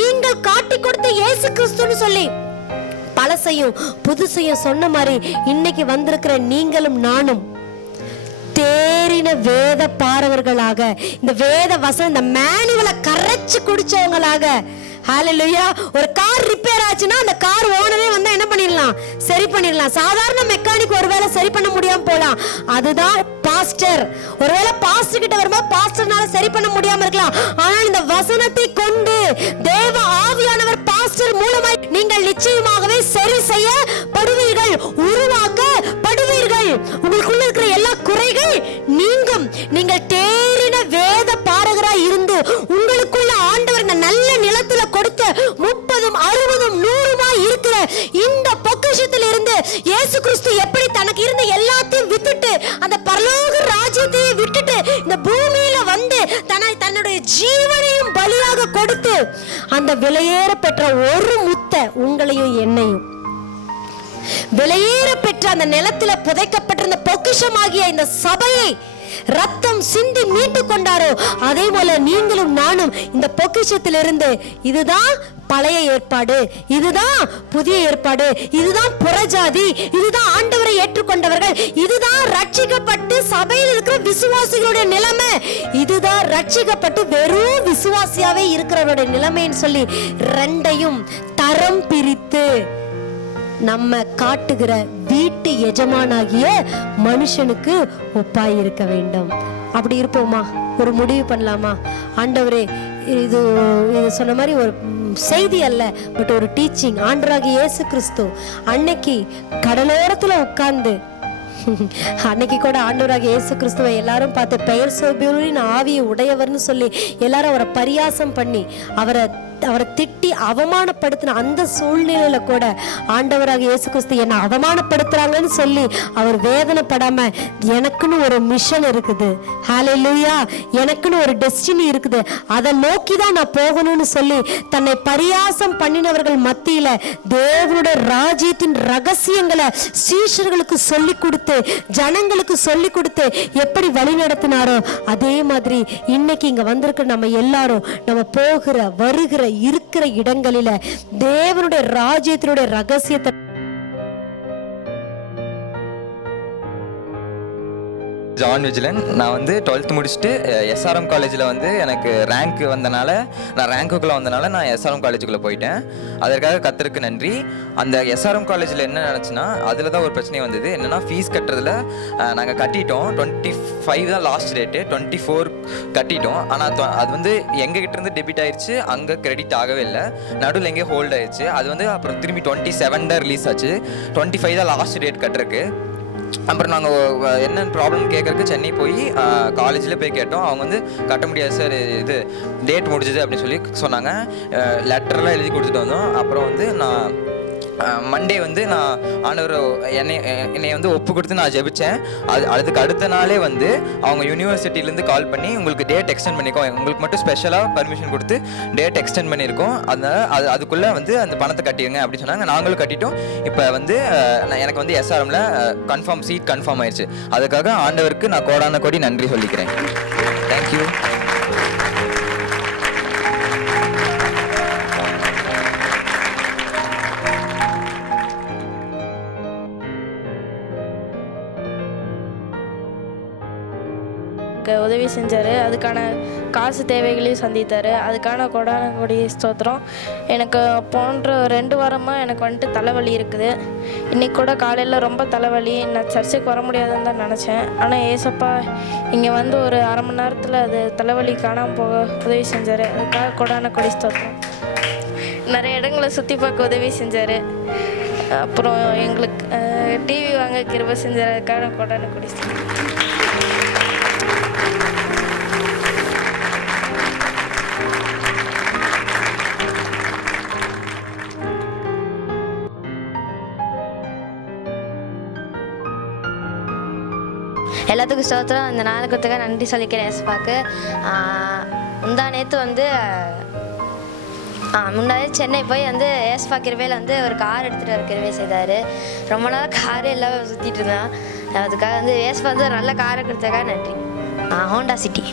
நீங்கள் காட்டி கொடுத்த இயேசு கிறிஸ்துன்னு சொல்லி பழசையும் புதுசையும் சொன்ன மாதிரி இன்னைக்கு வந்திருக்கிற நீங்களும் நானும் தேறின வேத பாரகர்களாக, இந்த வேத வசனம் இந்த மேனுவலை கரைச்சு குடிச்சவங்களாக. ஹalleluya. ஒரு கார் ரிப்பேர் ஆச்சுன்னா அந்த கார் ஓனரே வந்தா என்ன பண்ணிடலாம்? சரி பண்ணிடலாம். சாதாரண மெக்கானிக் ஒருவேளை சரி பண்ண முடியாம போலாம். அதுதான் பாஸ்டர். ஒருவேளை பாஸ்டர் கிட்ட வரும்போது பாஸ்டர்னால சரி பண்ண முடியாம இருக்கலாம். ஆனால் இந்த வசனத்தை கொண்டு தேவ ஆவியானவர் பாஸ்டர் மூலமாய் நீங்கள் நிச்சயமாகவே சரி செய்யப்படுவீர்கள், உருவாக்கப்படுவீர்கள். உங்களுக்குள்ள இருக்கிற எல்லா குறைகள் நீங்கும். நீங்கள் தேறின வேத பாரகராய் இருந்து உங்களுக்குள்ள ஆண்டவர் இந்த நல்ல நிலத்துல கொடுத்த 30, 60, 100 இருக்கிற இந்த பொக்கிஷத்தில் இருந்து இயேசு கிறிஸ்து எப்படி தனக்கு இருந்த எல்லாத்தையும் விட்டுட்டு அந்த பரலோக ராஜ்யத்தையே விட்டுட்டு இந்த பூமியில வந்து தன்னுடைய ஜீவனையும் பலியாக கொடுத்து அந்த விலையேற பெற்ற ஒரு முத்தை உங்களையும் என்னையும் விலையேற பெற்ற அந்த நிலத்துல புதைக்கப்பட்டிருந்த பொக்கிஷமாகிய இந்த சபையை ரத்தம் சிந்தி மீட்டு கொண்டாரோ அதே போல நீங்களும் நானும் இந்த பொக்கிஷத்திலிருந்து இதுதான் பழைய ஏற்பாடு, இதுதான் புதிய ஏற்பாடு, இதுதான் புறஜாதி, இதுதான் ஆண்டவரை ஏற்றுக்கொண்டவர்கள், இதுதான் ரட்சிக்கப்பட்டு சபையில் இருக்கிற விசுவாசிகளுடைய நிலைமை, இதுதான் ரட்சிக்கப்பட்டு வெறும் விசுவாசியாவே இருக்கிறவருடைய நிலைமைன்னு சொல்லி ரெண்டையும் தரம் பிரித்து நம்ம காட்டுகிற வீட்டு எஜமானாகிய மனுஷனுக்கு ஒப்பாயிருக்க வேண்டும். அப்படி இருப்போமா? ஒரு முடிவு பண்ணலாமா? ஆண்டவரே, இது சொன்ன மாதிரி ஒரு செய்தி அல்ல, பட் ஒரு டீச்சிங். ஆண்டவராகிய இயேசு கிறிஸ்து அன்னைக்கு கடலோரத்துல உட்கார்ந்து அன்னைக்கு கூட ஆண்டவராகிய இயேசு கிறிஸ்துவை எல்லாரும் பார்த்து பெயர் சோபியுள்ள ஆவியை உடையவர்னு சொல்லி எல்லாரும் அவரை பரியாசம் பண்ணி அவரை திட்டி அவமானப்படுத்தின அந்த சூழ்நிலையில கூட ஆண்டவராக இயேசு கிறிஸ்து என்ன அவமானப்படுத்துறாங்கன்னு சொல்லி அவர் வேதனைப்படாம எனக்குன்னு ஒரு மிஷன் இருக்குது, ஹalleluya, எனக்குன்னு ஒரு டெஸ்டினி இருக்குது, அதை நோக்கி தான் நான் போகணும்னு சொல்லி தன்னை பரியாசம் பண்ணினவர்கள் மத்தியில தேவனுடைய ராஜ்யத்தின் ரகசியங்களை சீஷர்களுக்கு சொல்லி கொடுத்து ஜனங்களுக்கு சொல்லி கொடுத்து எப்படி வழி நடத்தினாரோ அதே மாதிரி இன்னைக்கு இங்க வந்திருக்க நம்ம எல்லாரும் நம்ம போகிற வருகிற இருக்கிற இடங்களில தேவனுடைய ராஜ்யத்தினுடைய ரகசியத்தை ஜான் விஜிலன். நான் வந்து 12th முடிச்சுட்டு எஸ்ஆர்எம் காலேஜில் வந்து எனக்கு ரேங்க் வந்தனால நான் ரேங்க்குள்ளே வந்தனால நான் எஸ்ஆர்எம் காலேஜுக்குள்ளே போயிட்டேன். அதற்காக கர்த்தருக்கு நன்றி. அந்த எஸ்ஆர்எம் காலேஜில் என்ன நினச்சுன்னா அதில் தான் ஒரு பிரச்சனை வந்தது. என்னென்னா ஃபீஸ் கட்டுறதுல நாங்கள் கட்டிட்டோம். 25 தான் லாஸ்ட் டேட்டு, 24 கட்டிட்டோம். ஆனால் அது வந்து எங்ககிட்டேருந்து டெபிட் ஆயிடுச்சு, அங்கே கிரெடிட் ஆகவே இல்லை, நடுவில் எங்கேயோ ஹோல்ட் ஆயிடுச்சு. அது வந்து அப்புறம் திரும்பி 27 தான் ரிலீஸ் ஆச்சு. 25 தான் லாஸ்ட் டேட் கட்டுறதுக்கு. அப்புறம் நாங்கள் என்ன ப்ராப்ளம் கேட்கறதுக்கு சென்னை போய் காலேஜில் போய் கேட்டோம். அவங்க வந்து கட்ட முடியாது சார், இது டேட் முடிஞ்சுது அப்படின்னு சொல்லி சொன்னாங்க. லெட்டர்லாம் எழுதி கொடுத்துட்டு வந்தோம். அப்புறம் வந்து நான் மண்டே வந்து நான் ஆண்டவர் என்னை வந்து ஒப்பு கொடுத்து நான் ஜெபிச்சேன். அதுக்கு அடுத்த நாளே வந்து அவங்க யூனிவர்சிட்டிலேருந்து கால் பண்ணி உங்களுக்கு டேட் எக்ஸ்டெண்ட் பண்ணிக்கோ, உங்களுக்கு மட்டும் ஸ்பெஷலாக பர்மிஷன் கொடுத்து டேட் எக்ஸ்டெண்ட் பண்ணியிருக்கோம், அதனால் அதுக்குள்ளே வந்து அந்த பணத்தை கட்டிடுங்க அப்படின்னு சொன்னாங்க. நாங்களும் கட்டிட்டோம். இப்போ வந்து எனக்கு வந்து எஸ்ஆர்எம்ல கன்ஃபார்ம் சீட் கன்ஃபார்ம் ஆயிடுச்சு. அதுக்காக ஆண்டவருக்கு நான் கோடான கோடி நன்றி சொல்லிக்கிறேன். தேங்க்யூ. உதவி செஞ்சார். அதுக்கான காசு தேவைகளையும் சந்தித்தார். அதுக்கான கொடான கொடி ஸ்தோத்திரம். எனக்கு போன்ற 2 வாரமாக எனக்கு வந்துட்டு தலைவலி இருக்குது. இன்றைக்கி கூட காலையில் ரொம்ப தலைவலி, நான் சர்ச்சுக்கு வர முடியாதுன்னு தான் நினச்சேன். ஆனால் ஏசப்பா இங்கே வந்து ஒரு அரை மணி நேரத்தில் அது தலைவலி காணாமல் போக உதவி செஞ்சார். அதுக்காக கொடான கொடி ஸ்தோத்திரம். நிறைய இடங்களை சுற்றி பார்க்க உதவி செஞ்சார். அப்புறம் எங்களுக்கு டிவி வாங்க கிருபை செஞ்சார். அதுக்காக கொடான கொடி ஸ்தோத்திரம். எல்லாத்துக்கும் ஸ்தோத்திரம். இந்த நாள் கொடுத்துக்க நன்றி சொல்லிக்கிறேன் ஏசப்பாக்கு. முந்தா நேற்று வந்து முன்னாடி சென்னை போய் வந்து ஏசப்பா கிருபையில் வந்து ஒரு கார் எடுத்துகிட்டு வர கிருபை செய்தார். ரொம்ப நாள் காரே எல்லாம் சுற்றிட்டு இருந்தேன். அதுக்காக வந்து ஏசப்பா வந்து ஒரு நல்ல காரை கொடுத்தக்காக நன்றி. Honda city.